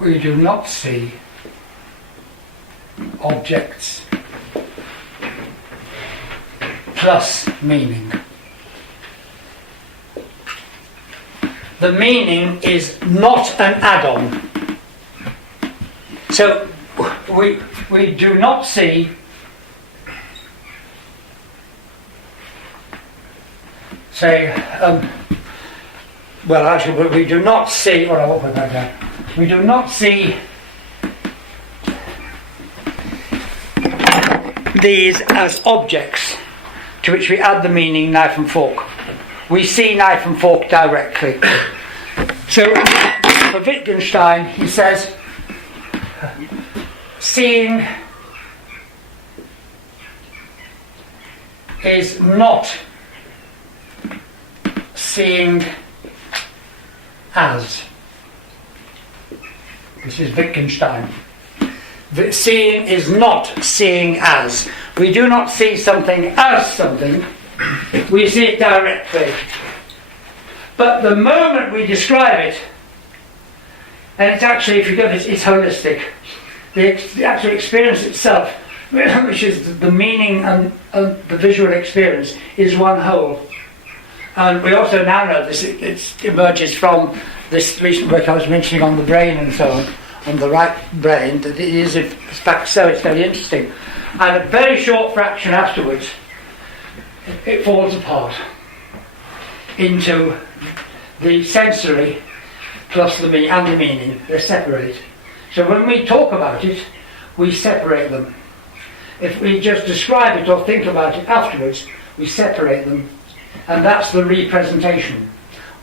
We do not see objects plus meaning. The meaning is not an add-on. So we do not see well, actually, we do not see. What I want to put that down. We do not see these as objects to which we add the meaning knife and fork. We see knife and fork directly. So for Wittgenstein, he says, seeing is not seeing as. This is Wittgenstein. Seeing is not seeing as. We do not see something as something. We see it directly. But the moment we describe it, and it's actually, if you go this, it's holistic. The actual experience itself, which is the meaning and the visual experience, is one whole. And we also now know this, it emerges from this recent work I was mentioning on the brain and so on the right brain, that it is in fact so. It's very interesting. And a very short fraction afterwards, it falls apart into the sensory plus the meaning. They're separate. So when we talk about it, we separate them. If we just describe it or think about it afterwards, we separate them. And that's the representation.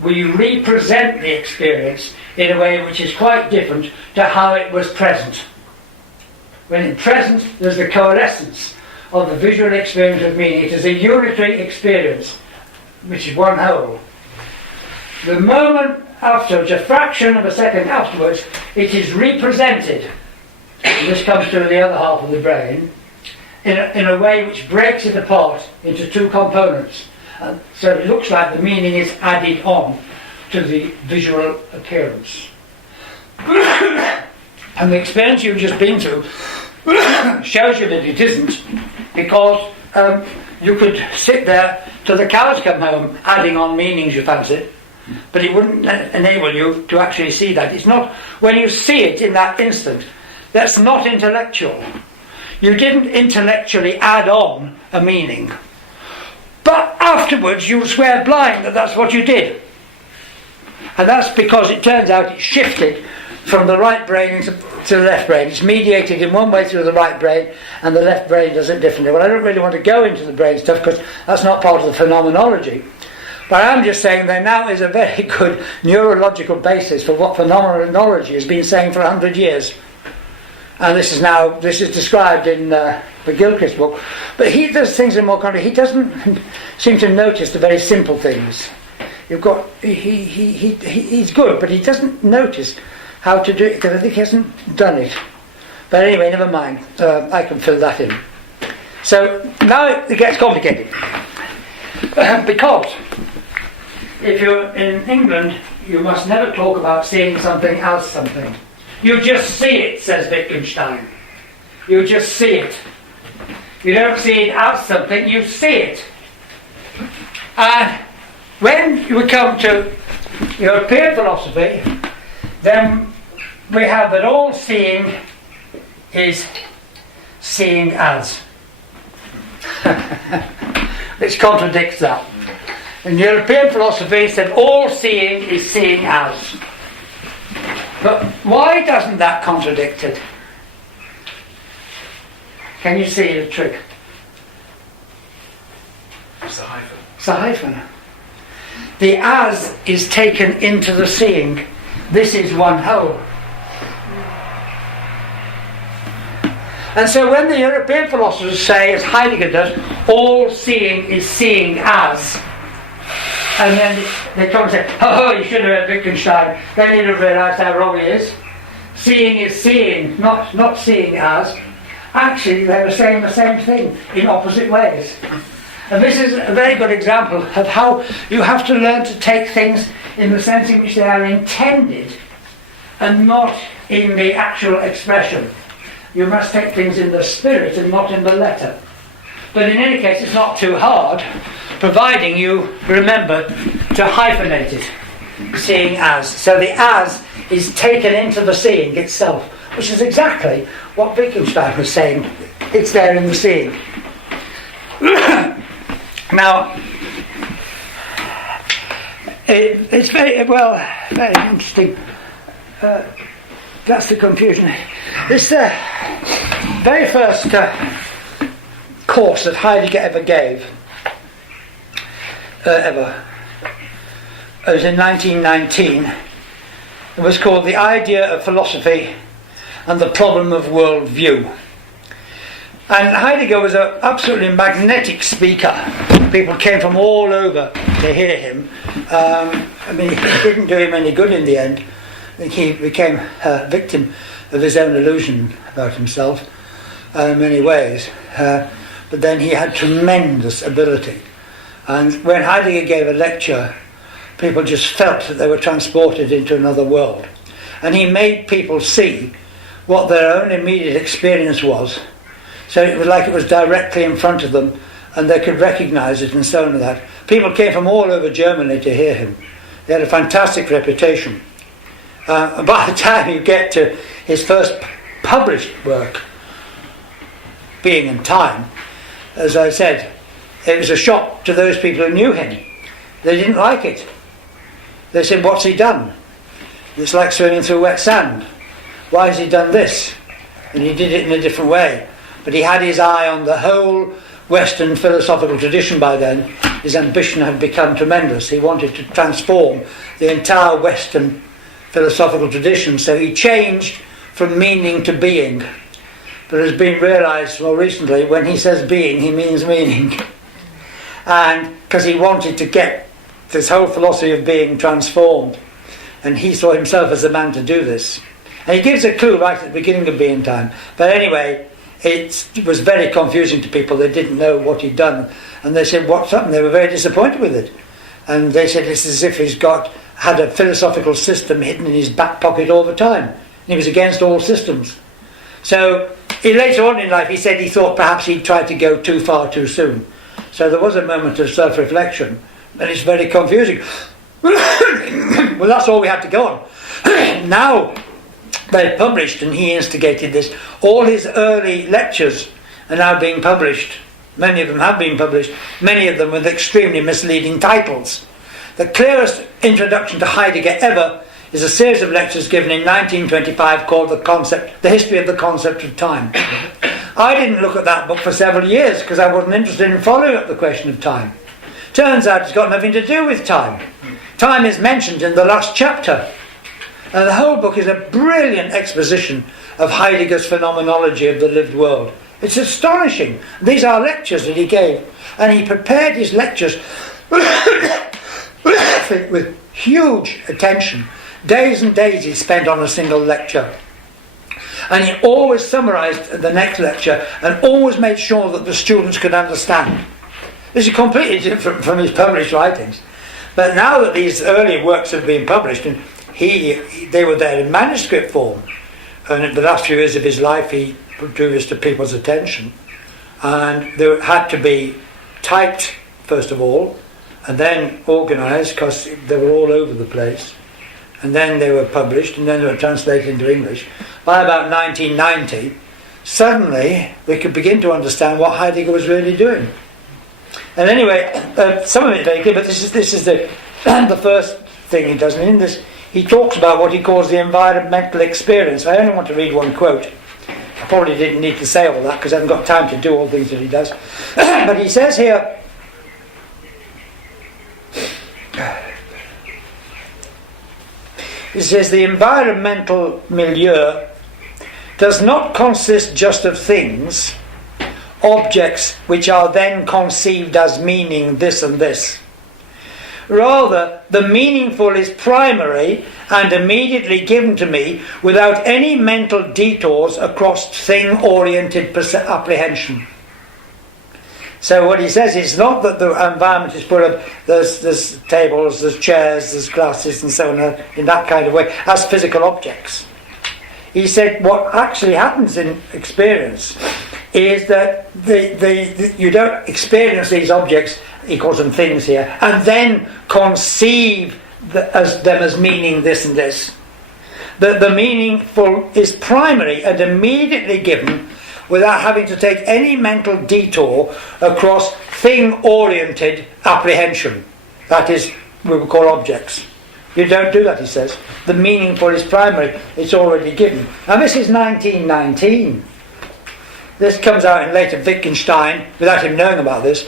We represent the experience in a way which is quite different to how it was present. When in present, there's the coalescence of the visual experience of meaning. It is a unitary experience, which is one whole. The moment afterwards, a fraction of a second afterwards, it is represented. And this comes through the other half of the brain in a way which breaks it apart into two components. So it looks like the meaning is added on to the visual appearance. And the experience you've just been through shows you that it isn't, because you could sit there till the cows come home adding on meanings you fancy, but it wouldn't enable you to actually see that. It's not, when you see it in that instant, that's not intellectual. You didn't intellectually add on a meaning. But afterwards you'll swear blind that that's what you did. And that's because it turns out it shifted from the right brain to the left brain. It's mediated in one way through the right brain, and the left brain does it differently. Well, I don't really want to go into the brain stuff because that's not part of the phenomenology. But I'm just saying there now is a very good neurological basis for what phenomenology has been saying for 100 years. And this is described in McGilchrist's book. But he does things in more context. He doesn't seem to notice the very simple things. He's good, but he doesn't notice how to do it, because I think he hasn't done it. But anyway, never mind. I can fill that in. So now it gets complicated. Because if you're in England, you must never talk about seeing something as something. You just see it, says Wittgenstein. You just see it. You don't see it as something, you see it. And when we come to European philosophy, then we have that all seeing is seeing as. Which contradicts that. In European philosophy, it said all seeing is seeing as. But why doesn't that contradict it? Can you see the trick? It's a hyphen. It's a hyphen. The as is taken into the seeing. This is one whole. And so when the European philosophers say, as Heidegger does, all seeing is seeing as, and then they come and say, oh, you should have heard Wittgenstein, then you'd have realised how wrong he is. Seeing is seeing, not seeing as. Actually, they were saying the same thing in opposite ways. And this is a very good example of how you have to learn to take things in the sense in which they are intended and not in the actual expression. You must take things in the spirit and not in the letter. But in any case, it's not too hard, providing you remember to hyphenate it, seeing as. So the as is taken into the seeing itself, which is exactly what Wittgenstein was saying. It's there in the seeing. Now, it's very interesting. That's the confusion. This very first course that Heidegger ever gave, it was in 1919. It was called The Idea of Philosophy and the Problem of Worldview. And Heidegger was an absolutely magnetic speaker. People came from all over to hear him. It didn't do him any good in the end. I think he became a victim of his own illusion about himself in many ways. But then he had tremendous ability. And when Heidegger gave a lecture, people just felt that they were transported into another world. And he made people see what their own immediate experience was. So it was like it was directly in front of them, and they could recognise it and so on and that. People came from all over Germany to hear him. He had a fantastic reputation. By the time you get to his first published work, Being and Time, as I said, it was a shock to those people who knew him. They didn't like it. They said, what's he done? It's like swimming through wet sand. why has he done this? And he did it in a different way. But he had his eye on the whole Western philosophical tradition by then. His ambition had become tremendous. He wanted to transform the entire Western philosophical tradition. So he changed from meaning to being. But it has been realised more recently, when he says being, he means meaning. And because he wanted to get this whole philosophy of being transformed. And he saw himself as the man to do this. And he gives a clue right at the beginning of Being Time. But anyway, it was very confusing to people. They didn't know what he'd done. And they said, what's up? And they were very disappointed with it. And they said it's as if he's had a philosophical system hidden in his back pocket all the time. And he was against all systems. So later on in life, he said he thought perhaps he'd tried to go too far too soon. So there was a moment of self-reflection. And it's very confusing. Well, that's all we had to go on. Now, they published, and he instigated this, all his early lectures are now being published. Many of them have been published, many of them with extremely misleading titles. The clearest introduction to Heidegger ever is a series of lectures given in 1925 called The History of the Concept of Time. I didn't look at that book for several years because I wasn't interested in following up the question of time. Turns out it's got nothing to do with time. Time is mentioned in the last chapter. And the whole book is a brilliant exposition of Heidegger's phenomenology of the lived world. It's astonishing. These are lectures that he gave. And he prepared his lectures with huge attention. Days and days he spent on a single lecture. And he always summarised the next lecture and always made sure that the students could understand. This is completely different from his published writings. But now that these early works have been published, and they were there in manuscript form, and in the last few years of his life he drew this to people's attention, and they had to be typed first of all, and then organised because they were all over the place, and then they were published, and then they were translated into English. By about 1990, suddenly we could begin to understand what Heidegger was really doing. And anyway, some of it is very clear, but this is the first thing he does. And in this, he talks about what he calls the environmental experience. I only want to read one quote. I probably didn't need to say all that because I haven't got time to do all the things that he does. But he says here, he says, the environmental milieu does not consist just of things, objects which are then conceived as meaning this and this. Rather, the meaningful is primary and immediately given to me without any mental detours across thing-oriented apprehension. So what he says is not that the environment is full of there's tables, there's chairs, there's glasses and so on in that kind of way as physical objects. He said what actually happens in experience is that you don't experience these objects, he calls them things here, and then conceive them as meaning this and this. The meaningful is primary and immediately given without having to take any mental detour across thing-oriented apprehension. That is, we would call objects. You don't do that, he says. The meaningful is primary, it's already given. Now this is 1919. This comes out in later Wittgenstein, without him knowing about this,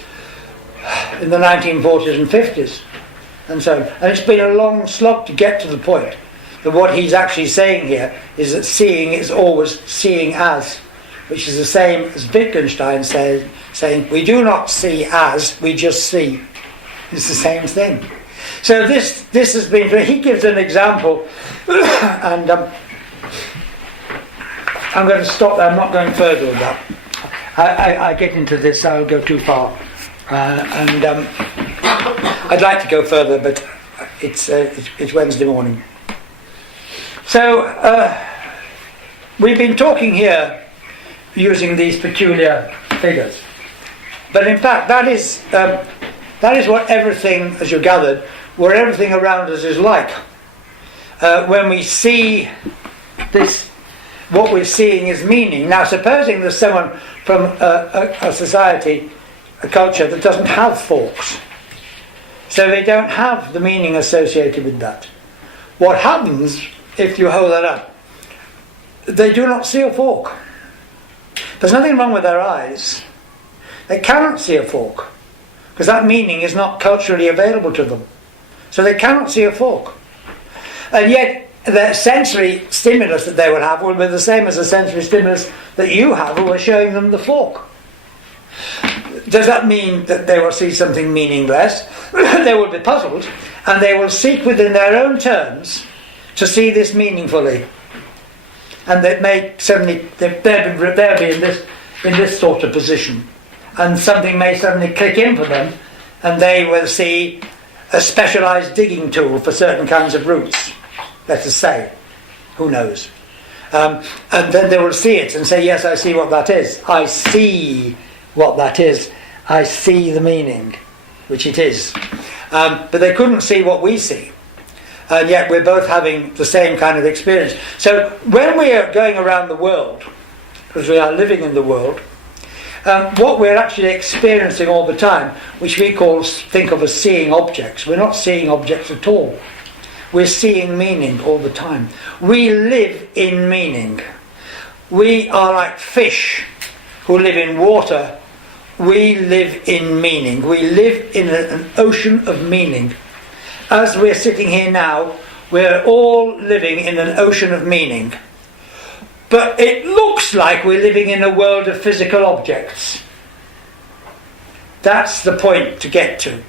in the 1940s and 50s. And so, and it's been a long slog to get to the point that what he's actually saying here is that seeing is always seeing as, which is the same as Wittgenstein saying we do not see as, we just see. It's the same thing. So this has been, he gives an example, and I'm going to stop there. I'm not going further with that. I get into this, I'll go too far. And I'd like to go further, but it's Wednesday morning. So we've been talking here using these peculiar figures. But in fact, that is what everything, as you gathered, what everything around us is like. When we see this, what we're seeing is meaning. Now, supposing there's someone from a society, a culture that doesn't have forks, so they don't have the meaning associated with that. What happens if you hold that up? they do not see a fork. There's nothing wrong with their eyes. They cannot see a fork, because that meaning is not culturally available to them. So they cannot see a fork. And yet, the sensory stimulus that they will have will be the same as the sensory stimulus that you have who are showing them the fork. Does that mean that they will see something meaningless? They will be puzzled, and they will seek within their own terms to see this meaningfully. And they may suddenly, they'll be in this sort of position. And something may suddenly click in for them, and they will see a specialised digging tool for certain kinds of roots, let us say. Who knows? And then they will see it and say, yes, I see what that is. I see what that is. I see the meaning, which it is. But they couldn't see what we see. And yet we're both having the same kind of experience. So when we are going around the world, because we are living in the world, what we're actually experiencing all the time, which we think of as seeing objects, we're not seeing objects at all. We're seeing meaning all the time. We live in meaning. We are like fish who live in water. We live in meaning. We live in an ocean of meaning. As we're sitting here now, we're all living in an ocean of meaning. But it looks like we're living in a world of physical objects. That's the point to get to.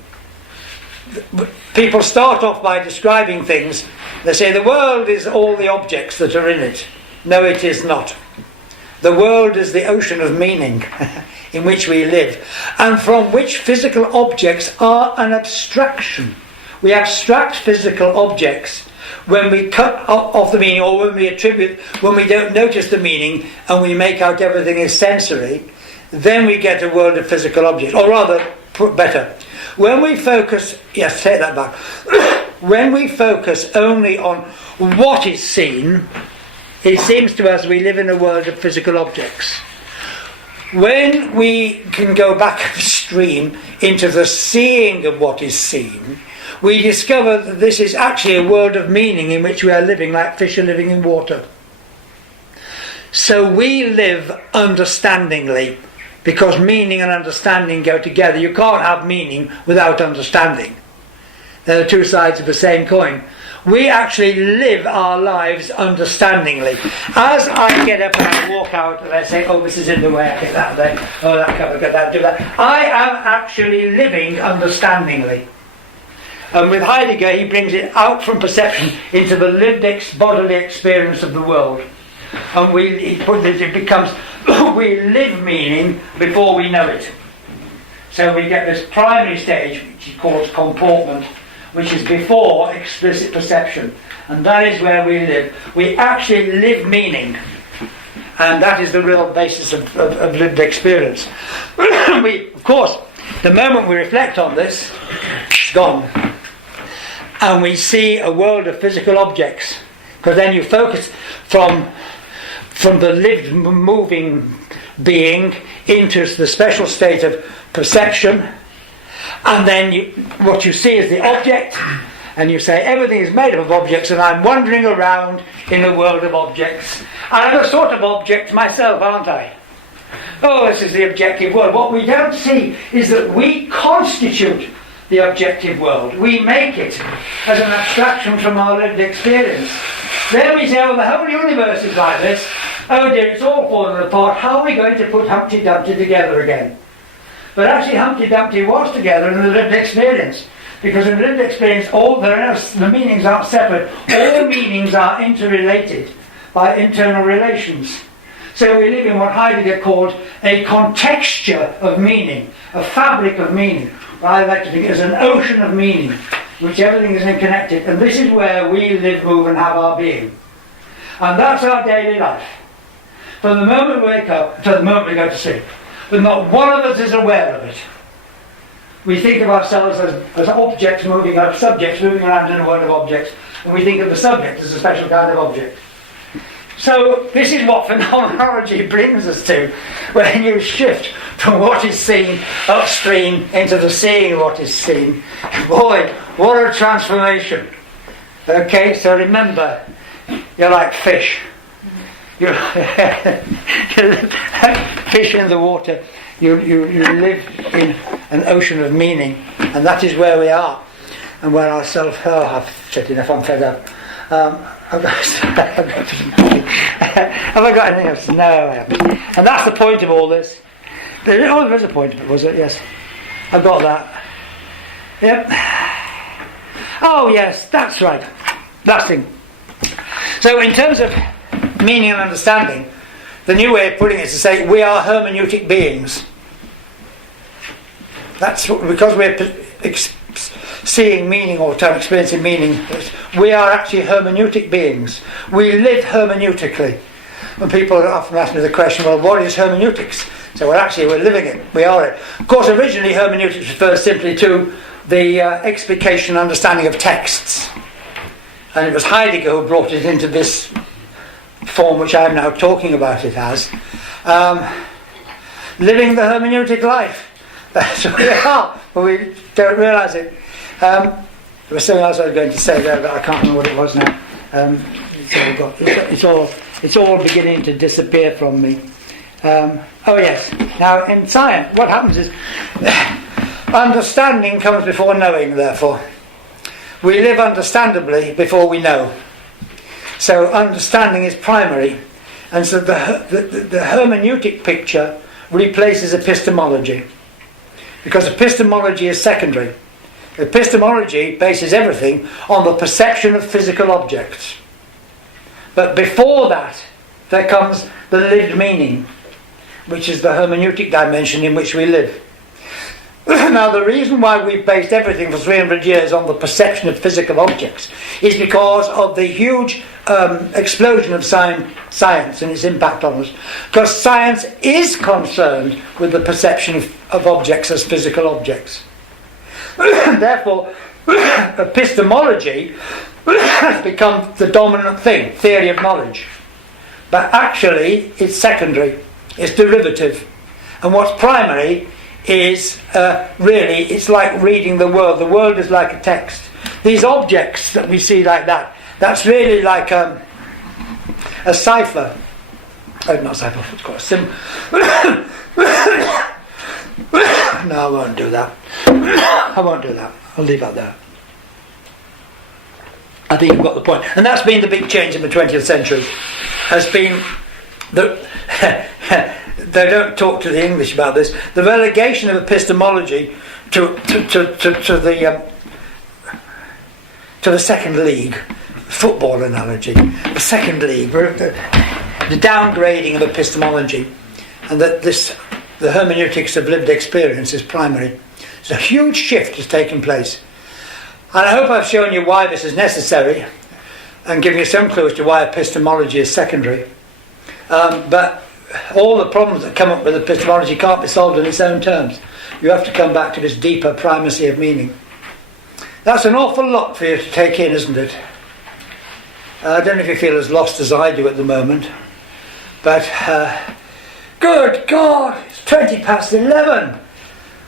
People start off by describing things. They say the world is all the objects that are in it. No, it is not. The world is the ocean of meaning in which we live, and from which physical objects are an abstraction. We abstract physical objects when we cut off the meaning, or when we attribute, when we don't notice the meaning and we make out everything is sensory, then we get a world of physical objects. Or rather, put better, when we focus, yes, take that back, when we focus only on what is seen, it seems to us we live in a world of physical objects. When we can go back upstream into the seeing of what is seen, we discover that this is actually a world of meaning in which we are living like fish are living in water. So we live understandingly, because meaning and understanding go together. You can't have meaning without understanding. They're the two sides of the same coin. We actually live our lives understandingly. As I get up and I walk out and I say, oh, this is in the way, I get that there, oh, that cover, get that, do that. I am actually living understandingly. And with Heidegger, he brings it out from perception into the lived bodily experience of the world. And it becomes, we live meaning before we know it. So we get this primary stage, which he calls comportment, which is before explicit perception. And that is where we live. We actually live meaning. And that is the real basis of lived experience. Of course, the moment we reflect on this, it's gone. And we see a world of physical objects. Because then you focus from the lived, moving being into the special state of perception. And then what you see is the object. And you say, everything is made up of objects, and I'm wandering around in a world of objects. And I'm a sort of object myself, aren't I? Oh, this is the objective world. What we don't see is that we constitute the objective world. We make it as an abstraction from our lived experience. Then we say, oh, the whole universe is like this. Oh dear, it's all falling apart. How are we going to put Humpty Dumpty together again? But actually Humpty Dumpty was together in the lived experience. Because in lived experience, the meanings aren't separate. All meanings are interrelated by internal relations. So we live in what Heidegger called a contexture of meaning, a fabric of meaning. I like to think it as an ocean of meaning, which everything is interconnected. And this is where we live, move and have our being. And that's our daily life. From the moment we wake up to the moment we go to sleep. But not one of us is aware of it. We think of ourselves as objects moving up, subjects moving around in a world of objects, and we think of the subject as a special kind of object. So this is what phenomenology brings us to, when you shift from what is seen upstream into the seeing of what is seen. Boy, what a transformation. Okay, so remember, you're like fish. you live like fish in the water. You live in an ocean of meaning, and that is where we are, and where our self. Oh, I've said enough. I'm fed up. Have I got anything else? No, I haven't. And that's the point of all this. There is a point of it, was it? Yes. I've got that. Yep. Oh, yes, that's right. Last thing. So, in terms of meaning and understanding, the new way of putting it is to say we are hermeneutic beings. That's because we're seeing meaning or experiencing meaning. We are actually hermeneutic beings. We live hermeneutically. When people often ask me the question, well, what is hermeneutics? So, well, actually, we're living it. We are it. Of course, originally, hermeneutics refers simply to the explication and understanding of texts. And it was Heidegger who brought it into this form which I'm now talking about it as. Living the hermeneutic life. That's what we are, but we don't realise it. There was something else I was going to say there, but I can't remember what it was now. It's all beginning to disappear from me. Oh yes. Now in science, what happens is understanding comes before knowing. Therefore, we live understandably before we know. So understanding is primary, and so the hermeneutic picture replaces epistemology, because epistemology is secondary. Epistemology bases everything on the perception of physical objects. But before that, there comes the lived meaning, which is the hermeneutic dimension in which we live. Now, the reason why we've based everything for 300 years on the perception of physical objects is because of the huge explosion of science and its impact on us. Because science is concerned with the perception of objects as physical objects. Therefore, epistemology has become the dominant thing, theory of knowledge. But actually, it's secondary, it's derivative. And what's primary is really, it's like reading the world. The world is like a text. These objects that we see like that, that's really like a cipher. Oh, not cipher, it's called a symbol. No, I won't do that. I won't do that. I'll leave that there. I think you've got the point. And that's been the big change in the 20th century. Has been the they don't talk to the English about this. The relegation of epistemology to the second league, football analogy. The second league, the downgrading of epistemology, and that the hermeneutics of lived experience is primary. So a huge shift has taken place. And I hope I've shown you why this is necessary and given you some clue as to why epistemology is secondary. But all the problems that come up with epistemology can't be solved in its own terms. You have to come back to this deeper primacy of meaning. That's an awful lot for you to take in, isn't it? I don't know if you feel as lost as I do at the moment. But, good God, it's 11:20.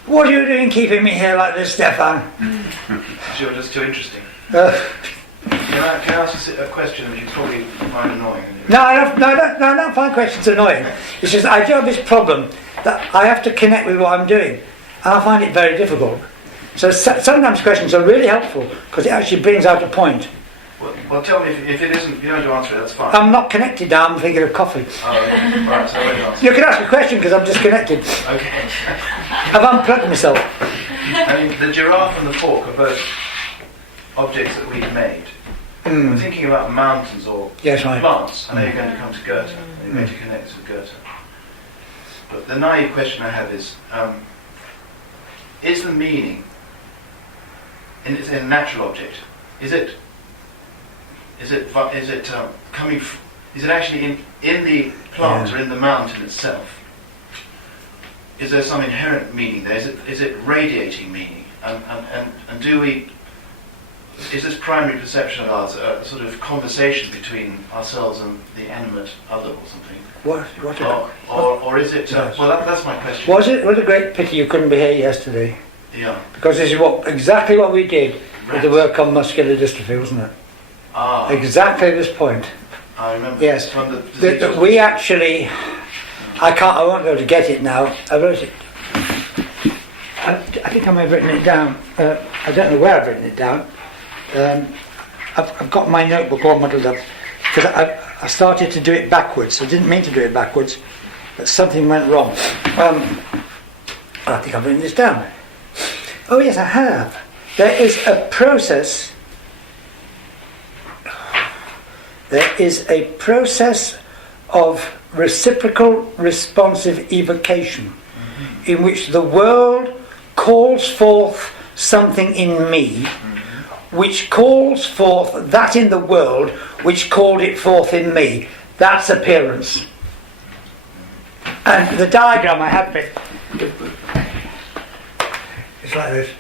What are you doing keeping me here like this, Stefan? You're just too interesting. Can I ask a question which you probably find annoying? No, I don't find questions annoying. It's just I do have this problem that I have to connect with what I'm doing, and I find it very difficult. So sometimes questions are really helpful because it actually brings out a point. Well, tell me if it isn't. You don't have to answer it. That's fine. I'm not connected now. I'm thinking of coffee. Oh, okay. Right. So I won't answer. You can ask a question because I'm disconnected. Okay. I've unplugged myself. I mean, the giraffe and the fork are both objects that we've made. I'm thinking about mountains or plants. I know you're going to come to Goethe. You're going to connect to Goethe. But the naive question I have is the meaning in a natural object? Is it coming? Is it actually in the plant or in the mountain itself? Is there some inherent meaning there? Is it radiating meaning? And do we? Is this primary perception of ours a sort of conversation between ourselves and the animate other or something? What about? Or is it? Well, that's my question. Was it? What a great pity you couldn't be here yesterday. Yeah. Because this is exactly what we did with the work on muscular dystrophy, wasn't it? Ah. Exactly this point. I remember. Yes. From the That we actually, I won't be able to get it now. I wrote it. I think I may have written it down. I don't know where I've written it down. I've got my notebook all muddled up because I started to do it backwards. I didn't mean to do it backwards, but something went wrong. I think I've written this down. Oh yes, I have. There is a process. There is a process of reciprocal responsive evocation in which the world calls forth something in me, which calls forth that in the world which called it forth in me. That's appearance. And the diagram I have been, it's like this.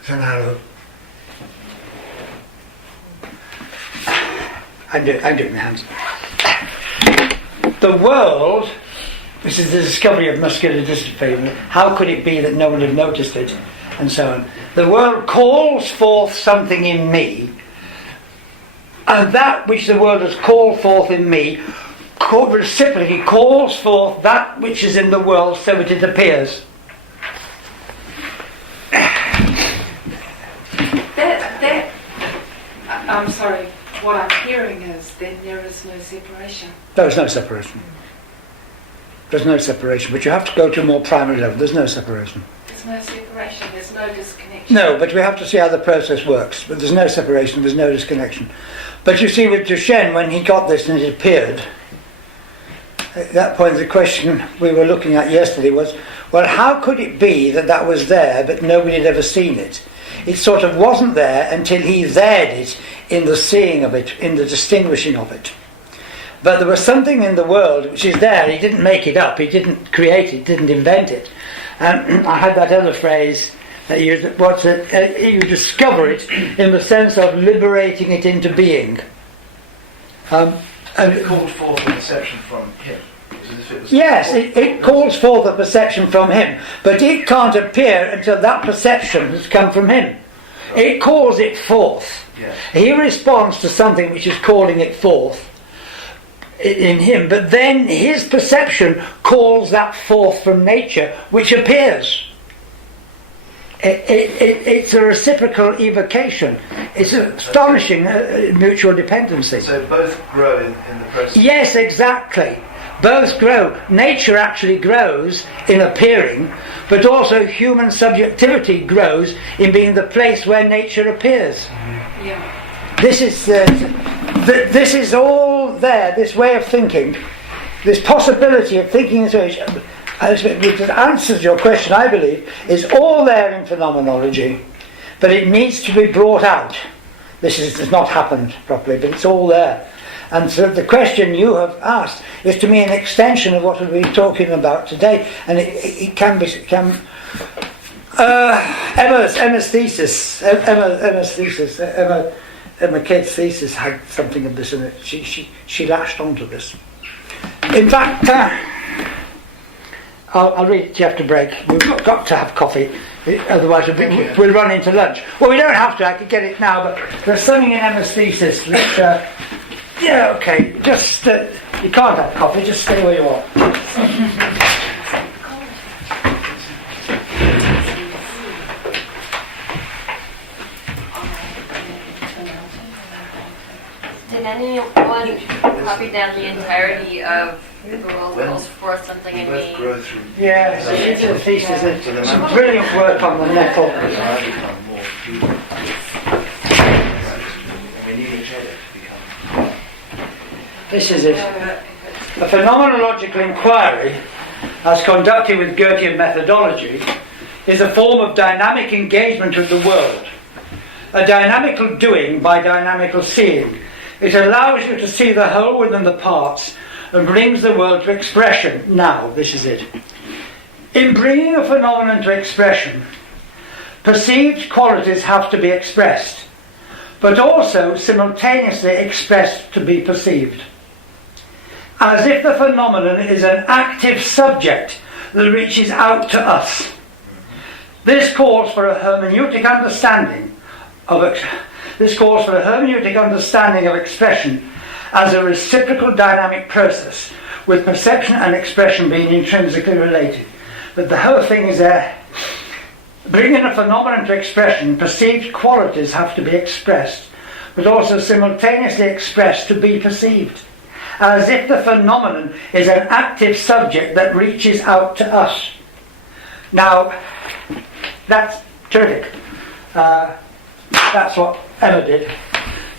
It's an arrow. I'm doing my hands. The world, this is the discovery of muscular dystrophy. How could it be that no one had noticed it? And so on. The world calls forth something in me, and that which the world has called forth in me reciprocally calls forth that which is in the world so that it appears. I'm sorry, what I'm hearing is then there is no separation. There's no separation. There's no separation, but you have to go to a more primary level. There's no separation. There's no separation, there's no disconnection. No, but we have to see how the process works. But there's no separation, there's no disconnection. But you see with Duchenne, when he got this and it appeared, at that point the question we were looking at yesterday was, well, how could it be that that was there but nobody had ever seen it? It sort of wasn't there until he thered it in the seeing of it, in the distinguishing of it. But there was something in the world which is there. He didn't make it up, he didn't create it, didn't invent it. And I had that other phrase that you discover it in the sense of liberating it into being. And it called forth a perception from him. Yes, it calls forth a perception from him, but it can't appear until that perception has come from him. It calls it forth. Yeah. He responds to something which is calling it forth in him, but then his perception calls that forth from nature, which appears. It's a reciprocal evocation. It's astonishing mutual dependency. So both grow in the process? Yes, exactly. Both grow. Nature actually grows in appearing, but also human subjectivity grows in being the place where nature appears. Yeah. This is all there, this way of thinking, this possibility of thinking this way, which answers your question, I believe, is all there in phenomenology, but it needs to be brought out. This has not happened properly, but it's all there. And so the question you have asked is to me an extension of what we've been talking about today, and it can be. Emma's thesis, Emma Kidd's thesis had something of this in it. She latched onto this. In fact, I'll read it to you after break. We've got to have coffee, otherwise we'll run into lunch. Well, we don't have to. I could get it now, but there's something in Emma's thesis which. Yeah, okay. Just you can't have coffee. Just stay where you are. Did anyone copy down the entirety of the world calls forth something in me? Grow through. Yeah, so it's a thesis. It's some brilliant work on the nettle. We need each other to become. This is it. A phenomenological inquiry, as conducted with Goethean methodology, is a form of dynamic engagement with the world. A dynamical doing by dynamical seeing. It allows you to see the whole within the parts and brings the world to expression. Now, this is it. In bringing a phenomenon to expression, perceived qualities have to be expressed, but also simultaneously expressed to be perceived. As if the phenomenon is an active subject that reaches out to us. This calls for a hermeneutic understanding this calls for a hermeneutic understanding of expression as a reciprocal dynamic process, with perception and expression being intrinsically related. But the whole thing is bringing a phenomenon to expression, perceived qualities have to be expressed, but also simultaneously expressed to be perceived, as if the phenomenon is an active subject that reaches out to us. Now, that's terrific. That's what Emma did.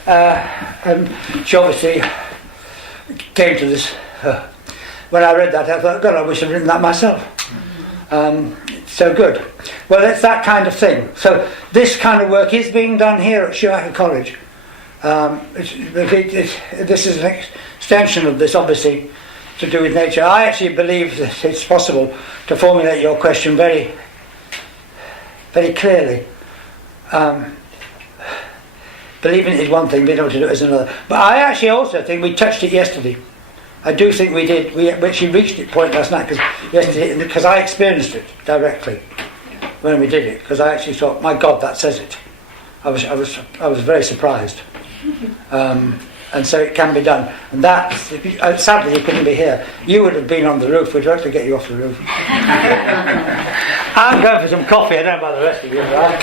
And she obviously came to this. When I read that, I thought, God, I wish I'd written that myself. So good. Well, it's that kind of thing. So this kind of work is being done here at Schumacher College. This is an extension of this, obviously, to do with nature. I actually believe that it's possible to formulate your question very, very clearly. Believing it is one thing, being able to do it is another. But I actually also think we touched it yesterday. I do think we did. We actually reached it point last night because I experienced it directly when we did it. Because I actually thought, my God, that says it. I was very surprised. And so it can be done. And that, sadly, you couldn't be here. You would have been on the roof. We'd like to get you off the roof. I'm going for some coffee. I don't know about the rest of you, right?